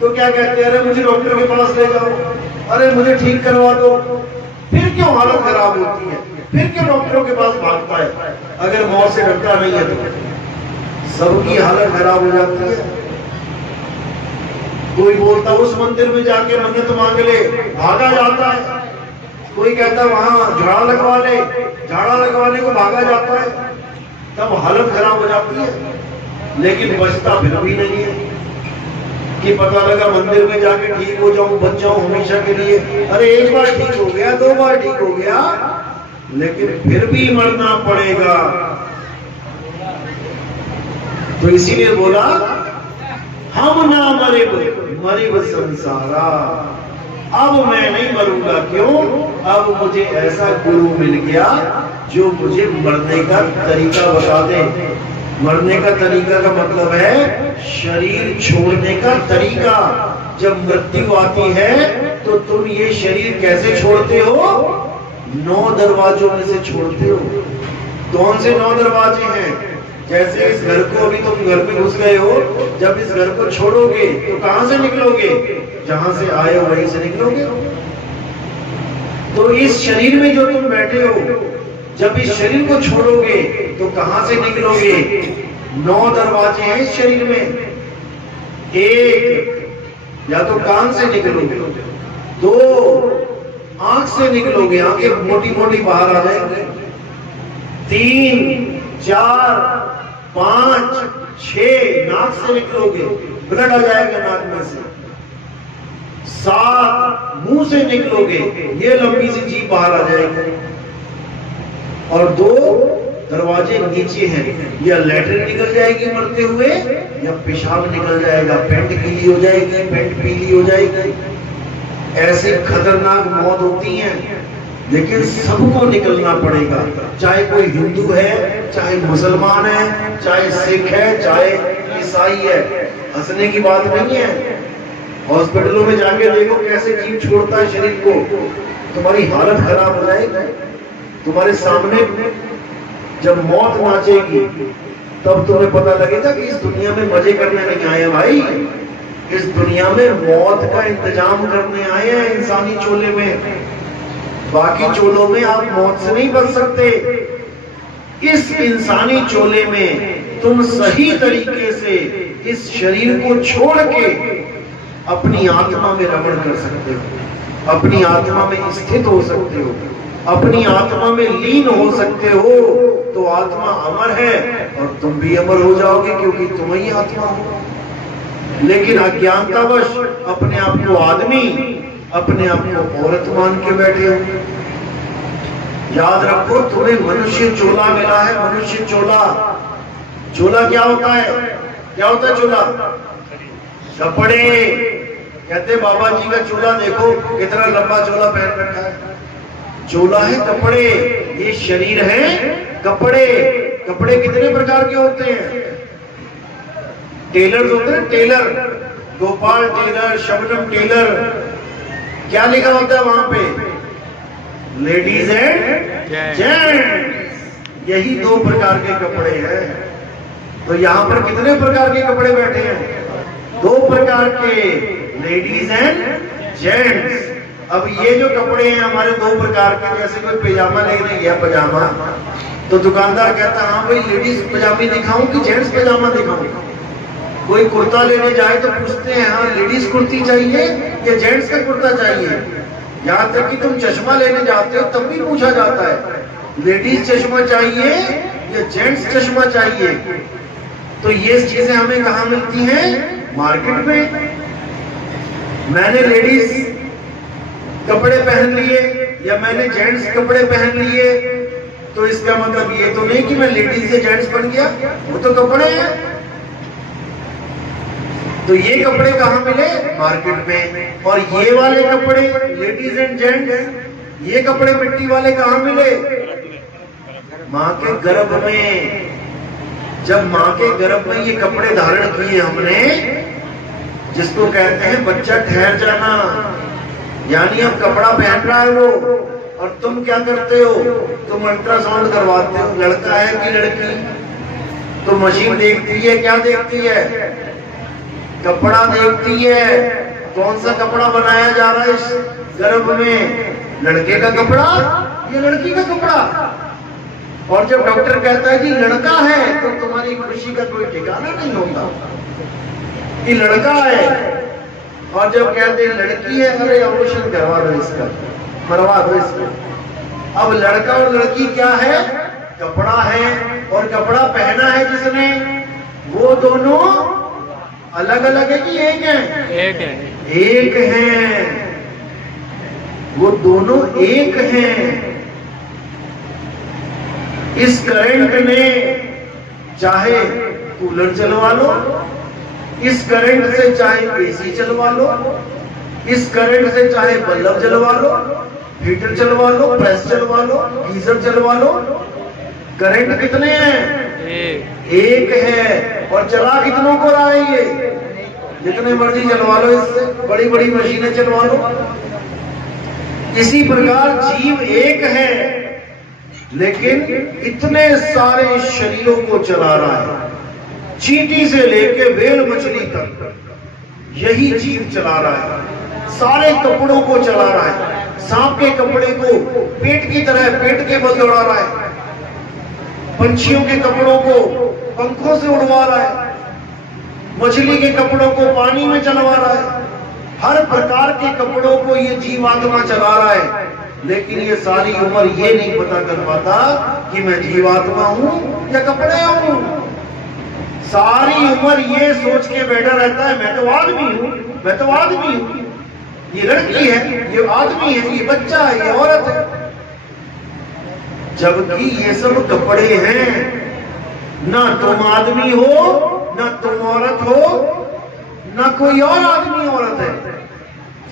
तो क्या कहते हैं? अरे मुझे डॉक्टर के पास ले जाओ, अरे मुझे ठीक करवा दो। फिर क्यों हालत खराब होती है? फिर क्यों डॉक्टरों के पास भागता है? अगर मौत से डरता नहीं है तो सबकी हालत खराब हो जाती है। कोई बोलता उस मंदिर में जाके मन्नत मांग ले, भागा जाता है। कोई कहता वहां झाड़ा लगवा ले, झाड़ा लगवाने को भागा जाता है, तब हालत खराब हो जाती है। लेकिन बचता फिर भी नहीं है कि पता लगा मंदिर में जाके ठीक हो जाऊं, बच जाऊं हमेशा के लिए। अरे एक बार ठीक हो गया, 2 बार ठीक हो गया, लेकिन फिर भी मरना पड़ेगा। तो इसीलिए बोला हम ना मरे मरे संसारा। अब मैं नहीं मरूंगा। क्यों? अब मुझे ऐसा गुरु मिल गया जो मुझे मरने का तरीका बता दे। मरने का तरीका का मतलब है शरीर छोड़ने का तरीका। जब मृत्यु आती है तो तुम ये शरीर कैसे छोड़ते हो? 9 दरवाजों में से छोड़ते हो। कौन से 9 दरवाजे हैं? जैसे इस घर को, अभी तुम घर में घुस गए हो, जब इस घर को छोड़ोगे तो कहां से निकलोगे? जहां से आए हो वहीं से निकलोगे। तो इस शरीर में जो तुम बैठे हो, जब इस शरीर को छोड़ोगे तो कहां से निकलोगे? 9 दरवाजे हैं इस शरीर में। 1, या तो कान से निकलोगे, 2 आंख से निकलोगे, आंखें मोटी मोटी बाहर आ जाएंगी, 3, 4, 5, 6 नाक से निकलोगे, ब्लड आ जाएगा नाक में से, 7 मुंह से निकलोगे, ये लंबी सी जीभ बाहर आ जाएगी, और 2 दरवाजे नीचे हैं, या लैट्रिन निकल जाएगी मरते हुए, या पेशाब निकल जाएगा, पेंट गीली हो जाएगी, पेंट पीली हो जाएगी। ऐसे खतरनाक मौत होती है, लेकिन सबको निकलना पड़ेगा। चाहे कोई हिंदू है, चाहे मुसलमान है, चाहे सिख है, चाहे ईसाई है। हंसने की बात नहीं है। हॉस्पिटलों में जाके देखो कैसे जीव छोड़ता है शरीर को, तुम्हारी हालत खराब हो जाएगी। तुम्हारे सामने जब मौत नाचेगी तब तुम्हें पता लगेगा कि इस दुनिया में मजे करने नहीं आए भाई, इस दुनिया में मौत का इंतजाम करने आए हैं इंसानी चोले में। बाकी चोलों में आप मौत से नहीं बच सकते। इस इंसानी चोले में तुम सही तरीके से इस शरीर को छोड़ के अपनी आत्मा में रमण कर सकते हो, अपनी आत्मा में स्थित हो सकते हो, अपनी आत्मा में लीन हो सकते हो। तो आत्मा अमर है और तुम भी अमर हो जाओगे, क्योंकि तुम ही आत्मा हो। लेकिन अज्ञानतावश अपने आप को आदमी, अपने आप को औरत मान के बैठे हो। याद रखो, तुम्हें मनुष्य चोला मिला है, मनुष्य चोला। चोला क्या होता है? क्या होता है चोला? कपड़े। कहते बाबा जी का चोला देखो कितना लंबा चोला पहन रखा है। चोला है कपड़े, ये शरीर है कपड़े। कपड़े कितने प्रकार के होते हैं? टेलर होते हैं, tailor, Gopal tailor, Shabnam tailor. क्या लिखा होता है वहां पे? Ladies and gents. यही दो प्रकार के कपड़े हैं। तो यहाँ पर कितने प्रकार के कपड़े बैठे हैं? दो प्रकार के, लेडीज एंड जेंट्स। अब ये जो कपड़े हैं हमारे दो प्रकार के, जैसे कोई पैजामा लेने गया, पजामा, तो दुकानदार कहता है हाँ भाई लेडीज पजामी दिखाऊं कि जेंट्स पजामा दिखाऊं? कोई कुर्ता लेने जाए तो पूछते हैं हाँ लेडीज कुर्ती चाहिए या जेंट्स का कुर्ता चाहिए। यहाँ तक कि तुम चश्मा लेने जाते हो तब भी पूछा जाता है लेडीज चश्मा चाहिए या जेंट्स चश्मा चाहिए। तो ये चीजें हमें कहाँ मिलती हैं? मार्केट में। मैंने लेडीज कपड़े पहन लिए या मैंने जेंट्स कपड़े पहन लिए तो इसका मतलब ये तो नहीं कि मैं लेडीज या जेंट्स बन गया, वो तो कपड़े हैं। तो ये कपड़े कहाँ मिले? मार्केट में। और ये वाले कपड़े लेडीज एंड जेंट्स, ये कपड़े मिट्टी वाले कहाँ मिले? माँ के गर्भ में। जब माँ के गर्भ में ये कपड़े धारण किए हमने, जिसको कहते हैं बच्चा ठहर जाना, यानी अब कपड़ा पहन रहा है वो, और तुम क्या करते हो? तुम अल्ट्रासाउंड करवाते हो, लड़का है कि लड़की। तो मशीन देखती है, क्या देखती है? कपड़ा देखती है। कौन सा कपड़ा बनाया जा रहा है इस गर्भ में? लड़के का कपड़ा या लड़की का कपड़ा? और जब डॉक्टर कहता है कि लड़का है तो तुम्हारी खुशी का कोई ठिकाना नहीं होता कि लड़का है। और जब कहते हैं लड़की है, अरे ऑपरेशन करवा दो इसका, मरवा दो इसको। अब लड़का और लड़की क्या है? कपड़ा है। और कपड़ा पहना है जिसने, वो दोनों अलग अलग है कि एक है? एक है। एक है, वो दोनों एक हैं। इस करंट में चाहे कूलर चलवा लो, इस करंट से चाहे एसी चलवा लो, इस करंट से चाहे बल्ब जलवा लो, हीटर चलवा लो, प्रेस चलवा लो, गीजर चलवा लो। करंट कितने हैं? एक है। और चला कितनों को रहा है ये? जितने मर्जी चलवा लो, इससे बड़ी बड़ी मशीनें चलवा लो। इसी प्रकार जीव एक है, लेकिन इतने सारे शरीरों को चला रहा है। चींटी से लेके व्हेल मछली तक यही जीव चला रहा है। सारे कपड़ों को चला रहा है। सांप के कपड़े को पेट की तरह पेट के बल दौड़ा रहा है। पंछियों के कपड़ों को पंखों से उड़वा रहा है। मछली के कपड़ों को पानी में चलवा रहा है। हर प्रकार के कपड़ों को ये जीवात्मा चला रहा है। लेकिन ये सारी उम्र ये नहीं पता कर पाता कि मैं जीवात्मा हूं या कपड़े हूं। सारी उम्र ये सोच के बैठा रहता है मैं तो आदमी हूं, मैं तो आदमी हूं। ये लड़की है, ये आदमी है, ये बच्चा है, ये औरत है। जबकि ये सब कपड़े हैं। ना तुम आदमी हो, ना तुम औरत हो, ना कोई और आदमी औरत है।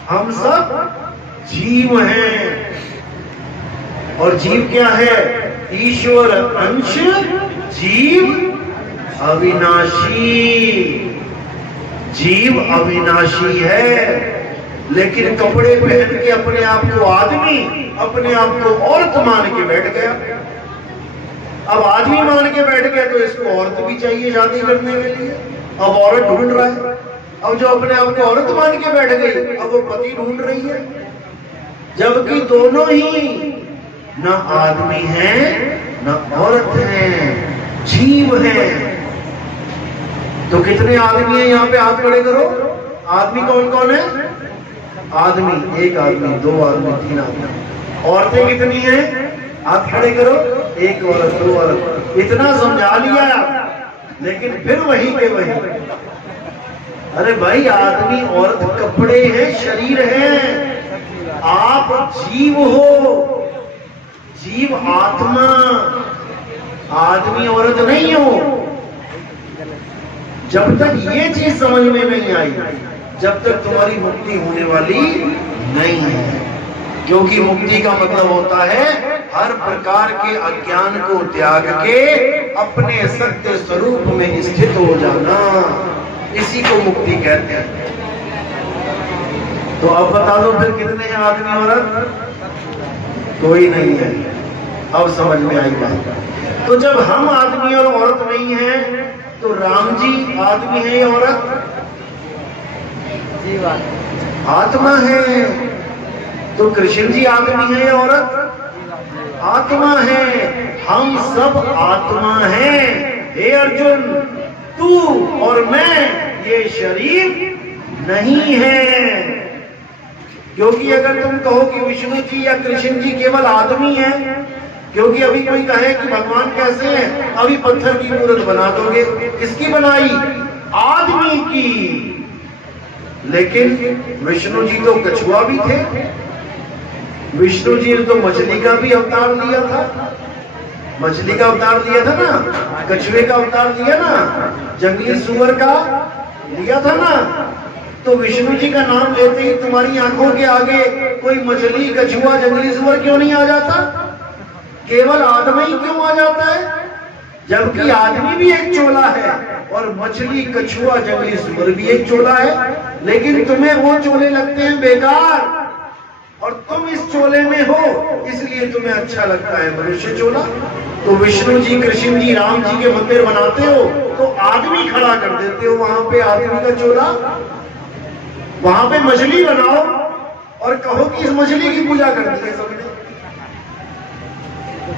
हम सब जीव हैं। और जीव क्या है? ईश्वर अंश जीव अविनाशी। जीव अविनाशी है, लेकिन कपड़े पहन के अपने आप को आदमी, अपने आप को औरत मान के बैठ गया। अब आदमी मान के बैठ गया तो इसको औरत भी चाहिए शादी करने के लिए। अब औरत ढूंढ रहा है। अब जो अपने आप को औरत मान के बैठ गई, अब वो पति ढूंढ रही है। जबकि दोनों ही न आदमी हैं न औरत हैं, जीव हैं। तो कितने आदमी हैं यहाँ पे? हाथ खड़े करो। आदमी कौन कौन है? आदमी, एक आदमी, दो आदमी, तीन आदमी। औरतें कितनी हैं? हाथ खड़े करो। एक औरत, दो औरत। इतना समझा लिया, लेकिन फिर वही के वही। अरे भाई, आदमी औरत कपड़े हैं, शरीर है। आप जीव हो, जीव आत्मा, आदमी औरत नहीं हो। जब तक ये चीज समझ में नहीं आई, जब तक तुम्हारी मुक्ति होने वाली नहीं है। क्योंकि मुक्ति का मतलब होता है हर प्रकार के अज्ञान को त्याग के अपने सत्य स्वरूप में स्थित हो जाना, इसी को मुक्ति कहते हैं। तो अब बता दो फिर कितने हैं आदमी औरत? कोई नहीं है। अब समझ में आई बात। तो जब हम आदमी और औरत नहीं हैं, तो राम जी आदमी है या औरत? आत्मा है। तो कृष्ण जी आदमी है या औरत? आत्मा है। हम सब आत्मा हैं। हे अर्जुन, तू और मैं ये शरीर नहीं है। क्योंकि अगर तुम कहो कि विष्णु जी या कृष्ण जी केवल आदमी हैं, क्योंकि अभी कोई कहे कि भगवान कैसे हैं, अभी पत्थर की मूर्त बना दोगे। किसकी बनाई? आदमी की। लेकिन विष्णु जी तो कछुआ भी थे। विष्णु जी ने तो मछली का भी अवतार लिया था। मछली का अवतार लिया था ना, कछुए का अवतार लिया ना, जंगली सुअर का लिया था ना। तो विष्णु जी का नाम लेते ही तुम्हारी आंखों के आगे कोई मछली, कछुआ, जंगली सुअर क्यों नहीं आ जाता? केवल आदमी ही क्यों आ जाता है? जबकि आदमी भी एक चोला है और मछली, कछुआ, जंगली सुअर भी एक चोला है। लेकिन तुम्हें वो चोले लगते हैं बेकार, और तुम इस चोले में हो, इसलिए तुम्हें अच्छा लगता है मनुष्य चोला। तो विष्णु जी, कृष्ण जी, राम जी के मंदिर बनाते हो तो आदमी खड़ा कर देते हो वहां पे, आदमी का चोला। वहां पे मछली बनाओ और कहो कि इस मछली की पूजा करते हैं सबने,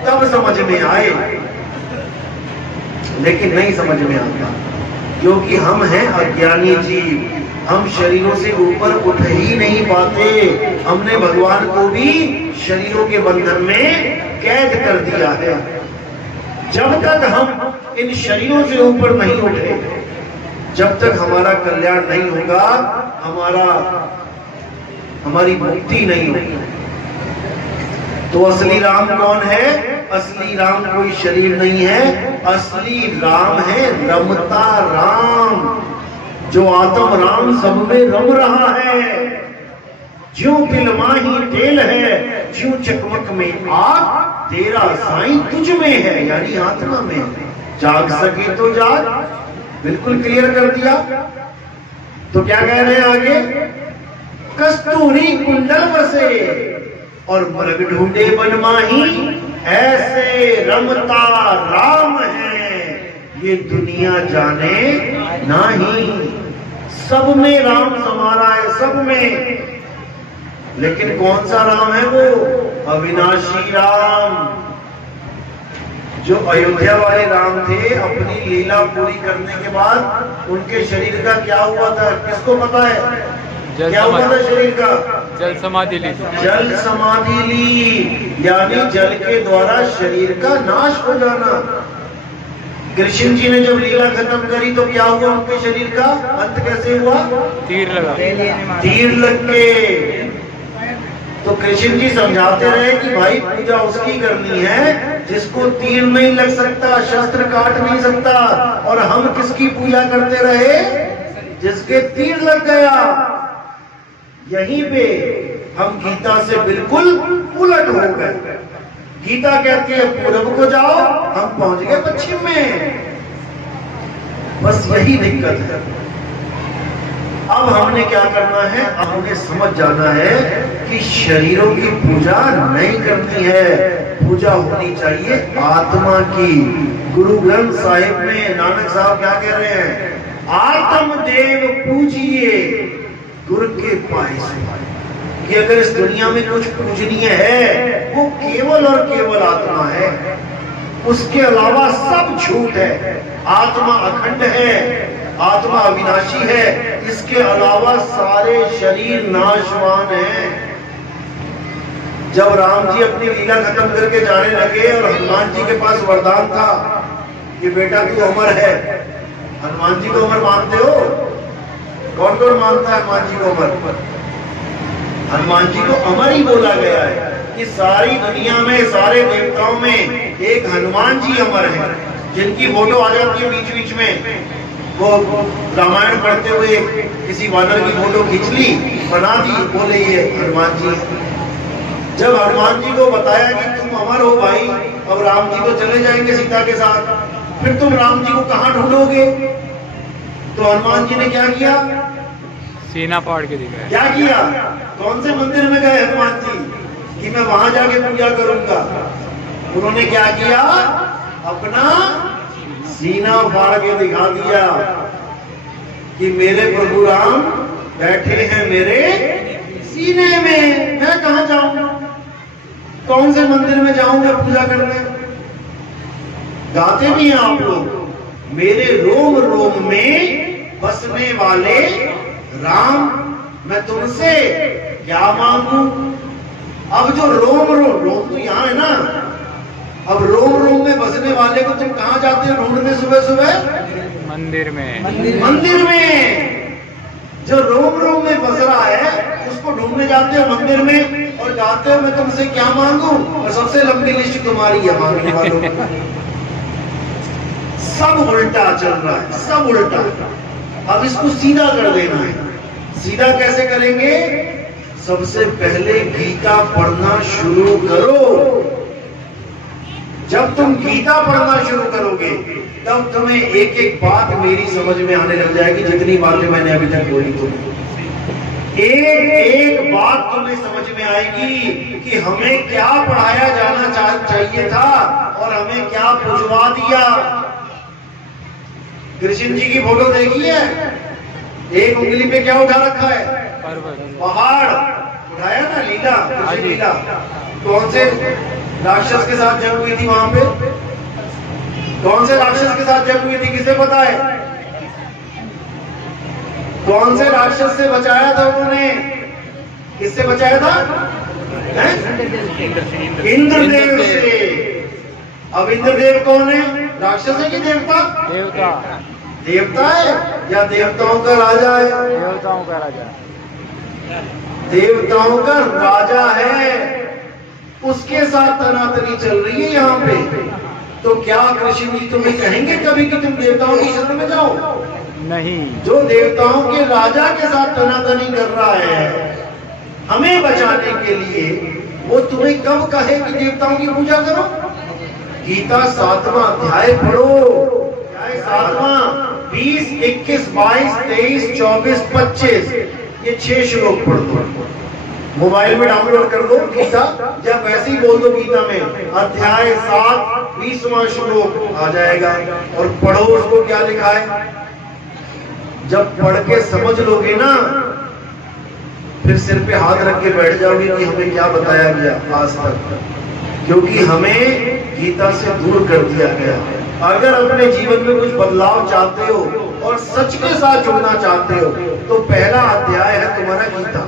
तब समझ में आए। लेकिन नहीं समझ में आता, क्योंकि हम हैं अज्ञानी जीव। हम शरीरों से ऊपर उठ ही नहीं पाते। हमने भगवान को भी शरीरों के बंधन में कैद कर दिया है। जब तक हम इन शरीरों से ऊपर नहीं उठे, जब तक हमारा कल्याण नहीं होगा, हमारी मुक्ति नहीं होगी। तो असली राम कौन है? असली राम कोई शरीर नहीं है। असली राम है रमता राम, जो आत्म राम सब में रम रहा है। ज्यों तिलमाही तेल है, ज्यों चकमक में आग, तेरा साईं तुझ में है, यानी आत्मा में। जाग सके तो जाग, बिल्कुल क्लियर कर दिया। तो क्या कह रहे हैं आगे? कस्तूरी कुंडल बसे और मृग ढूंढे बनमाही, ऐसे रमता राम है ये दुनिया जाने नहीं। सब में राम समारा है, सब में। लेकिन कौन सा राम है वो? अविनाशी राम। जो अयोध्या वाले राम थे, अपनी लीला पूरी करने के बाद उनके शरीर का क्या हुआ था? किसको पता है? क्या हुआ था शरीर का? जल समाधि ली। जल समाधि ली, यानी जल के द्वारा शरीर का नाश हो जाना। कृष्ण जी ने जब लीला खत्म करी तो क्या हुआ उनके शरीर का? अंत कैसे हुआ? तीर लगा। तीर लग के। तो कृष्ण जी समझाते रहे कि भाई पूजा उसकी करनी है जिसको तीर नहीं लग सकता, शस्त्र काट नहीं सकता। और हम किसकी पूजा करते रहे? जिसके तीर लग गया। यहीं पे हम गीता से बिल्कुल उलट हो गए। गीता कहती है पूरब को जाओ, हम पहुंच गए पश्चिम में। बस यही दिक्कत है। अब हमने क्या करना है? अब हमें समझ जाना है कि शरीरों की पूजा नहीं करनी है, पूजा होनी चाहिए आत्मा की। गुरु ग्रंथ साहिब में नानक साहब क्या कह रहे हैं? आत्म देव पूजिए गुरु के पाए से। कि अगर इस दुनिया में कुछ पूजनीय है वो केवल और केवल आत्मा है, उसके अलावा सब झूठ है। आत्मा अखंड है, आत्मा अविनाशी है, इसके अलावा सारे शरीर नाशवान हैं। जब राम जी अपनी लीला खत्म करके जाने लगे और हनुमान जी के पास वरदान था कि बेटा तू अमर है। हनुमान जी को अमर मानते हो? कौन कौन मानता है हनुमान जी को अमर? हनुमान जी को अमर ही बोला गया है कि सारी दुनिया में, सारे देवताओं में एक हनुमान जी अमर है, जिनकी फोटो आ जाती है बीच बीच में। वो रामायण पढ़ते हुए किसी वानर की फोटो खींच ली, बना दी, बोले ये हनुमान जी। जब हनुमान जी को बताया कि तुम अमर हो भाई, अब राम जी तो चले जाएंगे सीता के साथ, फिर तुम राम जी को कहाँ ढूंढोगे? तो हनुमान जी ने क्या किया? सीना फाड़ के दिखाया। क्या किया? कौन से मंदिर में गए हनुमान जी कि मैं वहां जाके पूजा करूंगा? उन्होंने क्या किया? अपना सीना फाड़ के दिखा दिया कि मेरे प्रभु राम बैठे हैं मेरे सीने में, मैं कहां जाऊं? कौन से मंदिर में जाऊंगा पूजा करने? गाते भी हैं आप लोग, मेरे रोम रोम में बसने वाले राम, मैं तुमसे क्या मांगू? अब जो रोम रोम, रोम तो यहां है ना, अब रोम रोम में बसने वाले को तुम कहां जाते हो ढूंढने सुबह सुबह? मंदिर में। मंदिर में। जो रोम रोम में बस रहा है उसको ढूंढने जाते हो मंदिर में और गाते हो मैं तुमसे क्या मांगू? और सबसे लंबी लिस्ट तुम्हारी है मांगने वालों की। सब उल्टा चल रहा है, सब उल्टा। अब इसको सीधा कर देना है। सीधा कैसे करेंगे? सबसे पहले गीता पढ़ना शुरू करो। जब तुम गीता पढ़ना शुरू करोगे तब तुम्हें एक एक बात मेरी समझ में आने लग जाएगी, जितनी बातें मैंने अभी तक बोली तुम्हें। एक एक बात तुम्हें समझ में आएगी कि हमें क्या पढ़ाया जाना चाहिए था और हमें क्या पुछवा दिया। कृष्ण जी की फोटो देखी है? एक उंगली पे क्या उठा रखा है? पहाड़ उठाया ना, लीला, कृष्ण लीला। कौन से राक्षस के साथ जंग हुई थी वहां पे? कौन से राक्षस के साथ जंग हुई थी, किसे पता है? कौन से राक्षस से बचाया था उन्होंने? किससे बचाया था? इंद्रदेव से। अब इंद्रदेव कौन है? राक्षस है कि देवता? देवता। देवता है या देवताओं का राजा है? देवताओं का राजा। देवताओं का राजा है, उसके साथ तनातनी चल रही है यहाँ पे। तो क्या कृष्ण जी तुम्हें कहेंगे कभी कि तुम देवताओं की शरण में जाओ? नहीं। जो देवताओं के राजा के साथ तनातनी कर रहा है हमें बचाने के लिए, वो तुम्हें कब कहे कि देवताओं की पूजा करो? गीता 7वां अध्याय पढ़ो। अध्याय 7वां 20, 21, 22, 23, 24, 25 ये 6 श्लोक पढ़ दो। मोबाइल में डाउनलोड कर दो गीता, या वैसे ही बोल दो गीता में अध्याय 7 20वां श्लोक आ जाएगा और पढ़ो उसको क्या लिखा है। जब पढ़ के समझ लोगे ना, फिर सिर पे हाथ रख के बैठ जाओगे कि हमें क्या बताया गया आज तक, क्योंकि हमें गीता से दूर कर दिया गया। अगर अपने जीवन में कुछ बदलाव चाहते हो और सच के साथ जुड़ना चाहते हो तो पहला अध्याय है तुम्हारा गीता।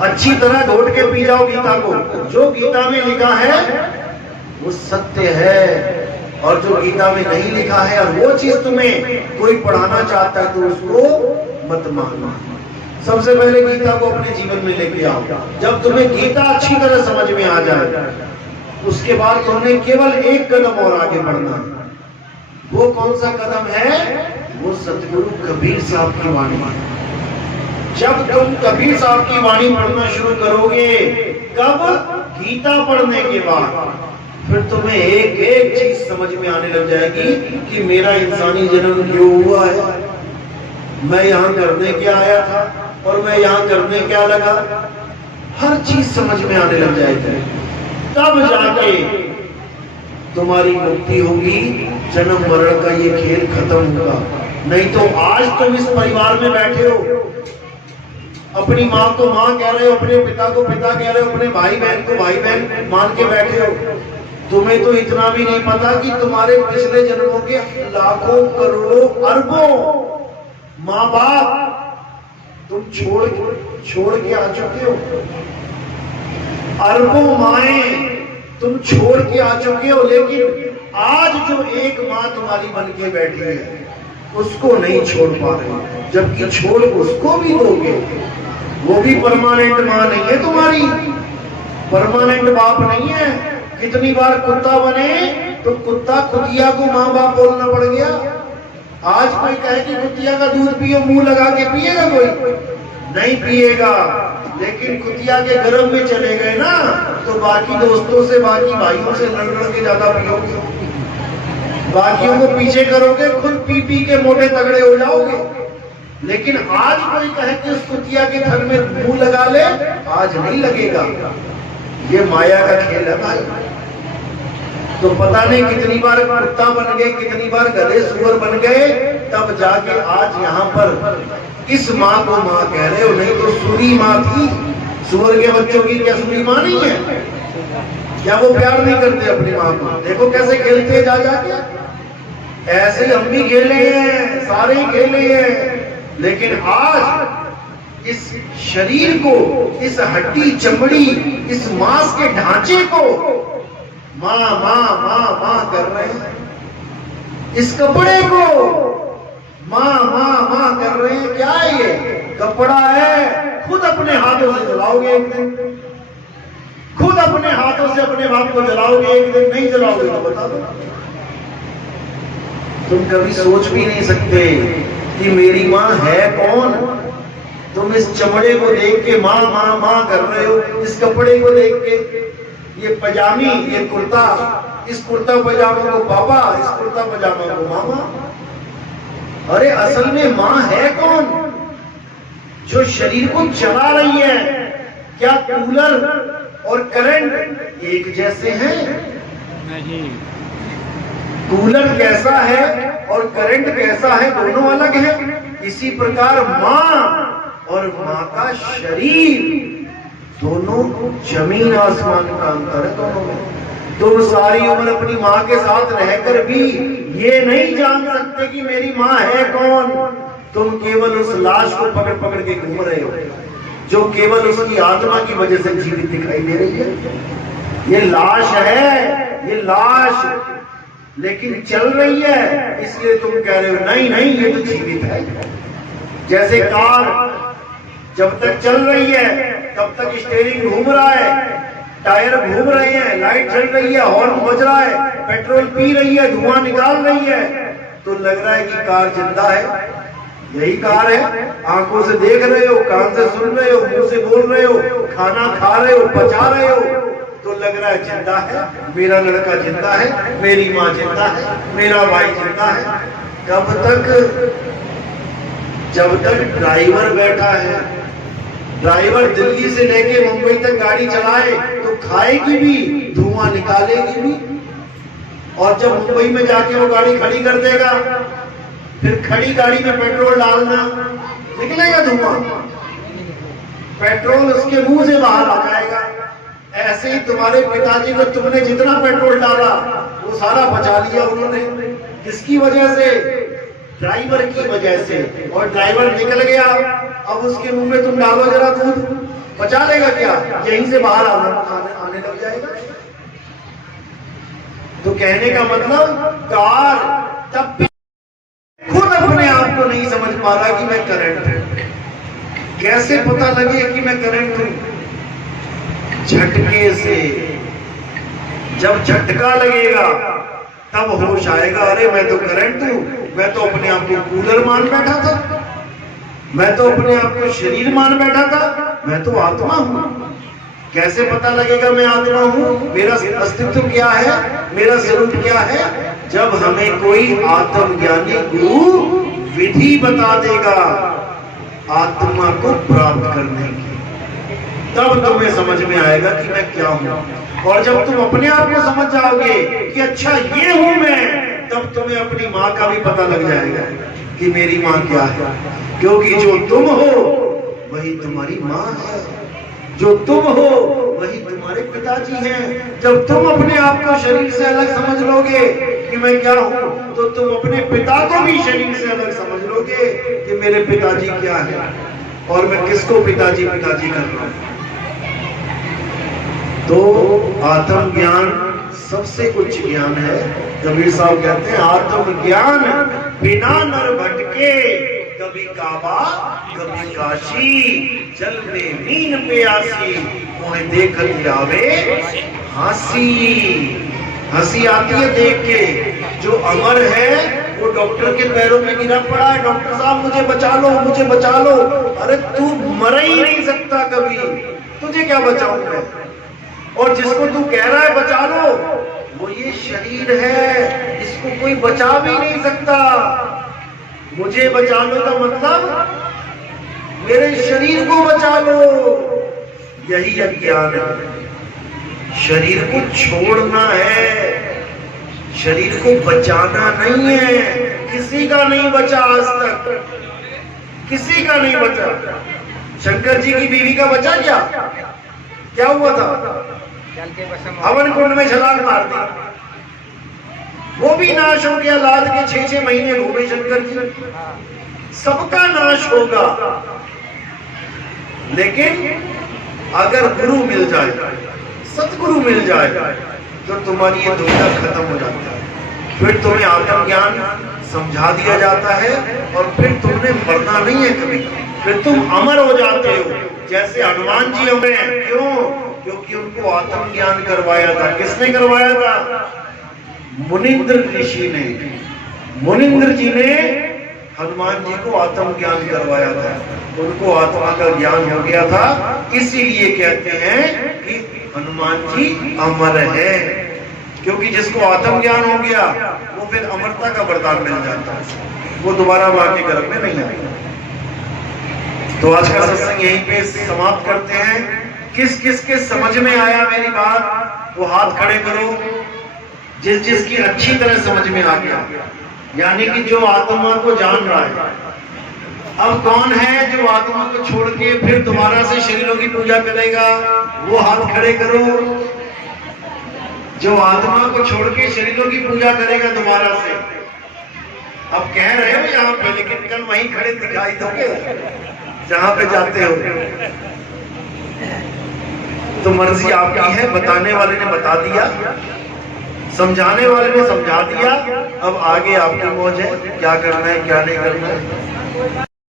अच्छी तरह घोट के पी जाओ गीता को। जो गीता में लिखा है वो सत्य है, और जो गीता में नहीं लिखा है और वो चीज तुम्हें कोई पढ़ाना चाहता है तो उसको मत मानो। सबसे पहले गीता को अपने जीवन में लेके आओ। जब तुम्हें गीता अच्छी तरह समझ में आ जाए उसके बाद तुम्हें केवल एक कदम और आगे बढ़ना। वो कौन सा कदम है? वो सतगुरु कबीर साहब की वाणी। जब तुम कबीर साहब की वाणी पढ़ना शुरू करोगे, कब? गीता पढ़ने के बाद, फिर तुम्हें एक एक चीज समझ में आने लग जाएगी कि मेरा इंसानी जन्म क्यों हुआ है, मैं यहाँ करने क्या आया था और मैं यहाँ करने क्या लगा। हर चीज समझ में आने लग जाएगी, तब जाके तुम्हारी मुक्ति होगी। जन्म मरण का ये खेल खत्म होगा। नहीं तो आज तुम इस परिवार में बैठे हो, अपनी माँ को माँ कह रहे हो, अपने पिता को पिता कह रहे हो, अपने भाई बहन को भाई बहन मान के बैठे हो। तुम्हें तो इतना भी नहीं पता कि तुम्हारे पिछले जन्मों के लाखों करोड़ों अरबों माँ बाप तुम छोड़ के आ चुके हो। अरबों माएं तुम छोड़ के आ चुके हो, लेकिन आज जो एक माँ तुम्हारी बन के बैठी है उसको नहीं छोड़ पा रहे, जबकि छोड़ उसको भी दोगे। वो भी परमानेंट माँ नहीं है तुम्हारी, परमानेंट बाप नहीं है। कितनी बार कुत्ता बने तो कुत्ता खुदिया को माँ बाप बोलना पड़ गया। आज कोई कहे कि कुतिया का दूध पियो, मुंह लगा के पिएगा कोई? नहीं पिएगा। लेकिन कुतिया के गर्भ में चले गए ना, तो बाकी दोस्तों से, बाकी भाइयों से लड़ लड़ के ज्यादा पियोगे, बाकियों को पीछे करोगे, खुद पी पी के मोटे तगड़े हो जाओगे। लेकिन आज कोई कहे कि उस कुतिया के थन में मुंह लगा ले, आज नहीं लगेगा। ये माया का खेल है भाई। तो पता नहीं कितनी बार कुत्ता बन गए, कितनी बार गधे सुअर बन गए, तब जाके आज यहाँ पर इस माँ को माँ कह रहे हो। नहीं तो सूरी माँ थी। सुअर के बच्चों की क्या सूरी माँ नहीं है? क्या वो प्यार नहीं करते अपनी माँ को? देखो कैसे खेलते हैं जा जाके। ऐसे हम भी खेले हैं, सारे ही खेले हैं। लेकिन आज इस शरीर को, इस हड्डी चमड़ी, इस मांस के ढांचे को माँ माँ माँ माँ कर रहे हैं। इस कपड़े को माँ माँ माँ कर रहे हैं। क्या है ये? कपड़ा है। खुद अपने हाथों से जलाओगे एक दिन, खुद अपने हाथों से अपने बाप को जलाओगे एक दिन। नहीं जलाओगे तो बता दो। तुम कभी सोच भी नहीं सकते कि मेरी माँ है कौन। तुम इस चमड़े को देख के माँ माँ माँ कर रहे हो, इस कपड़े को देख के। ये पजामी, ये कुर्ता, इस कुर्ता पजामा को पापा, इस कुर्ता पजामा को मामा। अरे असल में माँ है कौन जो शरीर को चला रही है? क्या कूलर और करंट एक जैसे हैं? नहीं। कूलर कैसा है और करंट कैसा है, दोनों अलग है। इसी प्रकार माँ और माँ का शरीर, दोनों जमीन आसमान का अंतर है दोनों में। तुम सारी उम्र अपनी माँ के साथ रहकर भी ये नहीं जान सकते कि मेरी माँ है कौन। तुम केवल उस लाश को पकड़ पकड़ के घूम रहे हो, जो केवल उसकी आत्मा की वजह से जीवित दिखाई दे रही है। ये लाश है, ये लाश, लेकिन चल रही है, इसलिए तुम कह रहे हो नहीं नहीं ये तो जीवित है। जैसे कार जब तक चल रही है तब तक स्टीयरिंग घूम रहा है, टायर घूम रहे हैं, लाइट चल रही है, हॉर्न बज रहा है, पेट्रोल पी रही है, धुआं निकाल रही है, तो लग रहा है कि कार जिंदा है। यही कार है। आंखों से देख रहे हो, कान से सुन रहे हो, मुंह से बोल रहे हो, खाना खा रहे हो, पचा रहे हो, तो लग रहा है जिंदा है। मेरा लड़का जिंदा है, मेरी माँ जिंदा है, मेरा भाई जिंदा है। कब तक? जब तक ड्राइवर बैठा है। ड्राइवर दिल्ली से लेके मुंबई तक गाड़ी चलाए तो खाएगी भी, धुआं निकालेगी भी। और जब मुंबई में जाके वो गाड़ी खड़ी कर देगा, फिर खड़ी गाड़ी में पेट्रोल डालना, निकलेगा धुआं, पेट्रोल उसके मुंह से बाहर आ जाएगा। ऐसे ही तुम्हारे पिताजी को तुमने जितना पेट्रोल डाला वो सारा बचा लिया उन्होंने। किसकी वजह से? ड्राइवर की वजह से। और ड्राइवर निकल गया, अब उसके मुंह में तुम डालो जरा दूध, बचा लेगा क्या? यहीं से बाहर आने लग जाएगा। तो कहने का मतलब कार तब भी खुद अपने आप को नहीं समझ पा रहा कि मैं करंट हूं। कैसे पता लगे कि मैं करंट हूं? झटके से। जब झटका लगेगा तब होश आएगा, अरे मैं तो करंट हूं। मैं तो अपने आप को कूलर मान बैठा था, मैं तो अपने आप को शरीर मान बैठा था, मैं तो आत्मा हूं। कैसे पता लगेगा मैं आत्मा हूं? मेरा अस्तित्व क्या है, मेरा स्वरूप क्या है? जब हमें कोई आत्मज्ञानी गुरु विधि बता देगा आत्मा को प्राप्त करने की, तब तुम्हें समझ में आएगा कि मैं क्या हूं। और जब तुम अपने आप को समझ जाओगे कि अच्छा ये हूं मैं, तब तुम्हें अपनी माँ का भी पता लग जाएगा कि मेरी माँ क्या है। क्योंकि जो तुम हो वही तुम्हारी माँ है, जो तुम हो वही तुम्हारे पिताजी हैं। जब तुम अपने आप को शरीर से अलग समझ लोगे कि मैं क्या हूं, तो तुम अपने पिता को भी शरीर से अलग समझ लोगे कि मेरे पिताजी क्या है और मैं किसको पिताजी पिताजी कर रहा हूं। तो आत्मज्ञान सबसे उच्च ज्ञान है। कबीर साहब कहते हैं आत्मज्ञान बिना नर भटके, कभी काबा कभी काशी, जल में मीन प्यासी, मोहे देखत जावे हंसी। हंसी आती है देख के। जो अमर है वो डॉक्टर के पैरों में गिरा पड़ा है, डॉक्टर साहब मुझे बचा लो, मुझे बचा लो। अरे तू मर ही नहीं सकता कभी, तुझे क्या बचाऊं मैं? और जिसको तू कह रहा है बचा लो, वो ये शरीर है, इसको कोई बचा भी नहीं सकता। मुझे बचा लो का मतलब मेरे शरीर को बचा लो, यही अज्ञान है। शरीर को छोड़ना है, शरीर को बचाना नहीं है। किसी का नहीं बचा आज तक, किसी का नहीं बचा। शंकर जी की बीवी का बचा क्या हुआ था? हवन कुंड में छलांग मार दी, वो भी नाश हो गया। लाद के 6-6 महीने घूमे शंकर जी। सबका नाश होगा, लेकिन अगर गुरु मिल जाए, सतगुरु मिल जाए, तो तुम्हारी ये दुविधा खत्म हो जाती है। फिर तुम्हें आत्मज्ञान समझा दिया जाता है और फिर तुमने मरना नहीं है कभी, फिर तुम अमर हो जाते हो। जैसे हनुमान जी अमर हैं, क्यों? क्योंकि उनको आत्मज्ञान करवाया था। किसने करवाया था? मुनिंद्र ऋषि ने। मुनिंद्र जी ने हनुमान जी को आत्मज्ञान करवाया था, उनको आत्मा का ज्ञान हो गया था। इसीलिए कहते हैं कि हनुमान जी अमर है, क्योंकि जिसको आत्मज्ञान हो गया वो फिर अमरता का वरदान मिल जाता है, वो दोबारा मां के गर्भ में नहीं आता। तो आज का सत्संग यहीं पे समाप्त करते हैं। किस किस के समझ में आया मेरी बात, वो हाथ खड़े करो। जिस जिसकी अच्छी तरह समझ में आ गया, यानी कि जो आत्मा को जान रहा है। अब कौन है जो आत्मा को छोड़ के फिर दोबारा से शरीरों की पूजा करेगा? वो हाथ खड़े करो। जो आत्मा को छोड़ के शरीरों की पूजा करेगा दोबारा से। अब कह रहे हो यहाँ पे, लेकिन कल वहीं खड़े दिखाई दोगे जहां पे जाते हो। तो मर्जी आपकी है, बताने वाले ने बता दिया, समझाने वाले ने समझा दिया। अब आगे आपकी मौज है, क्या करना है क्या नहीं करना है।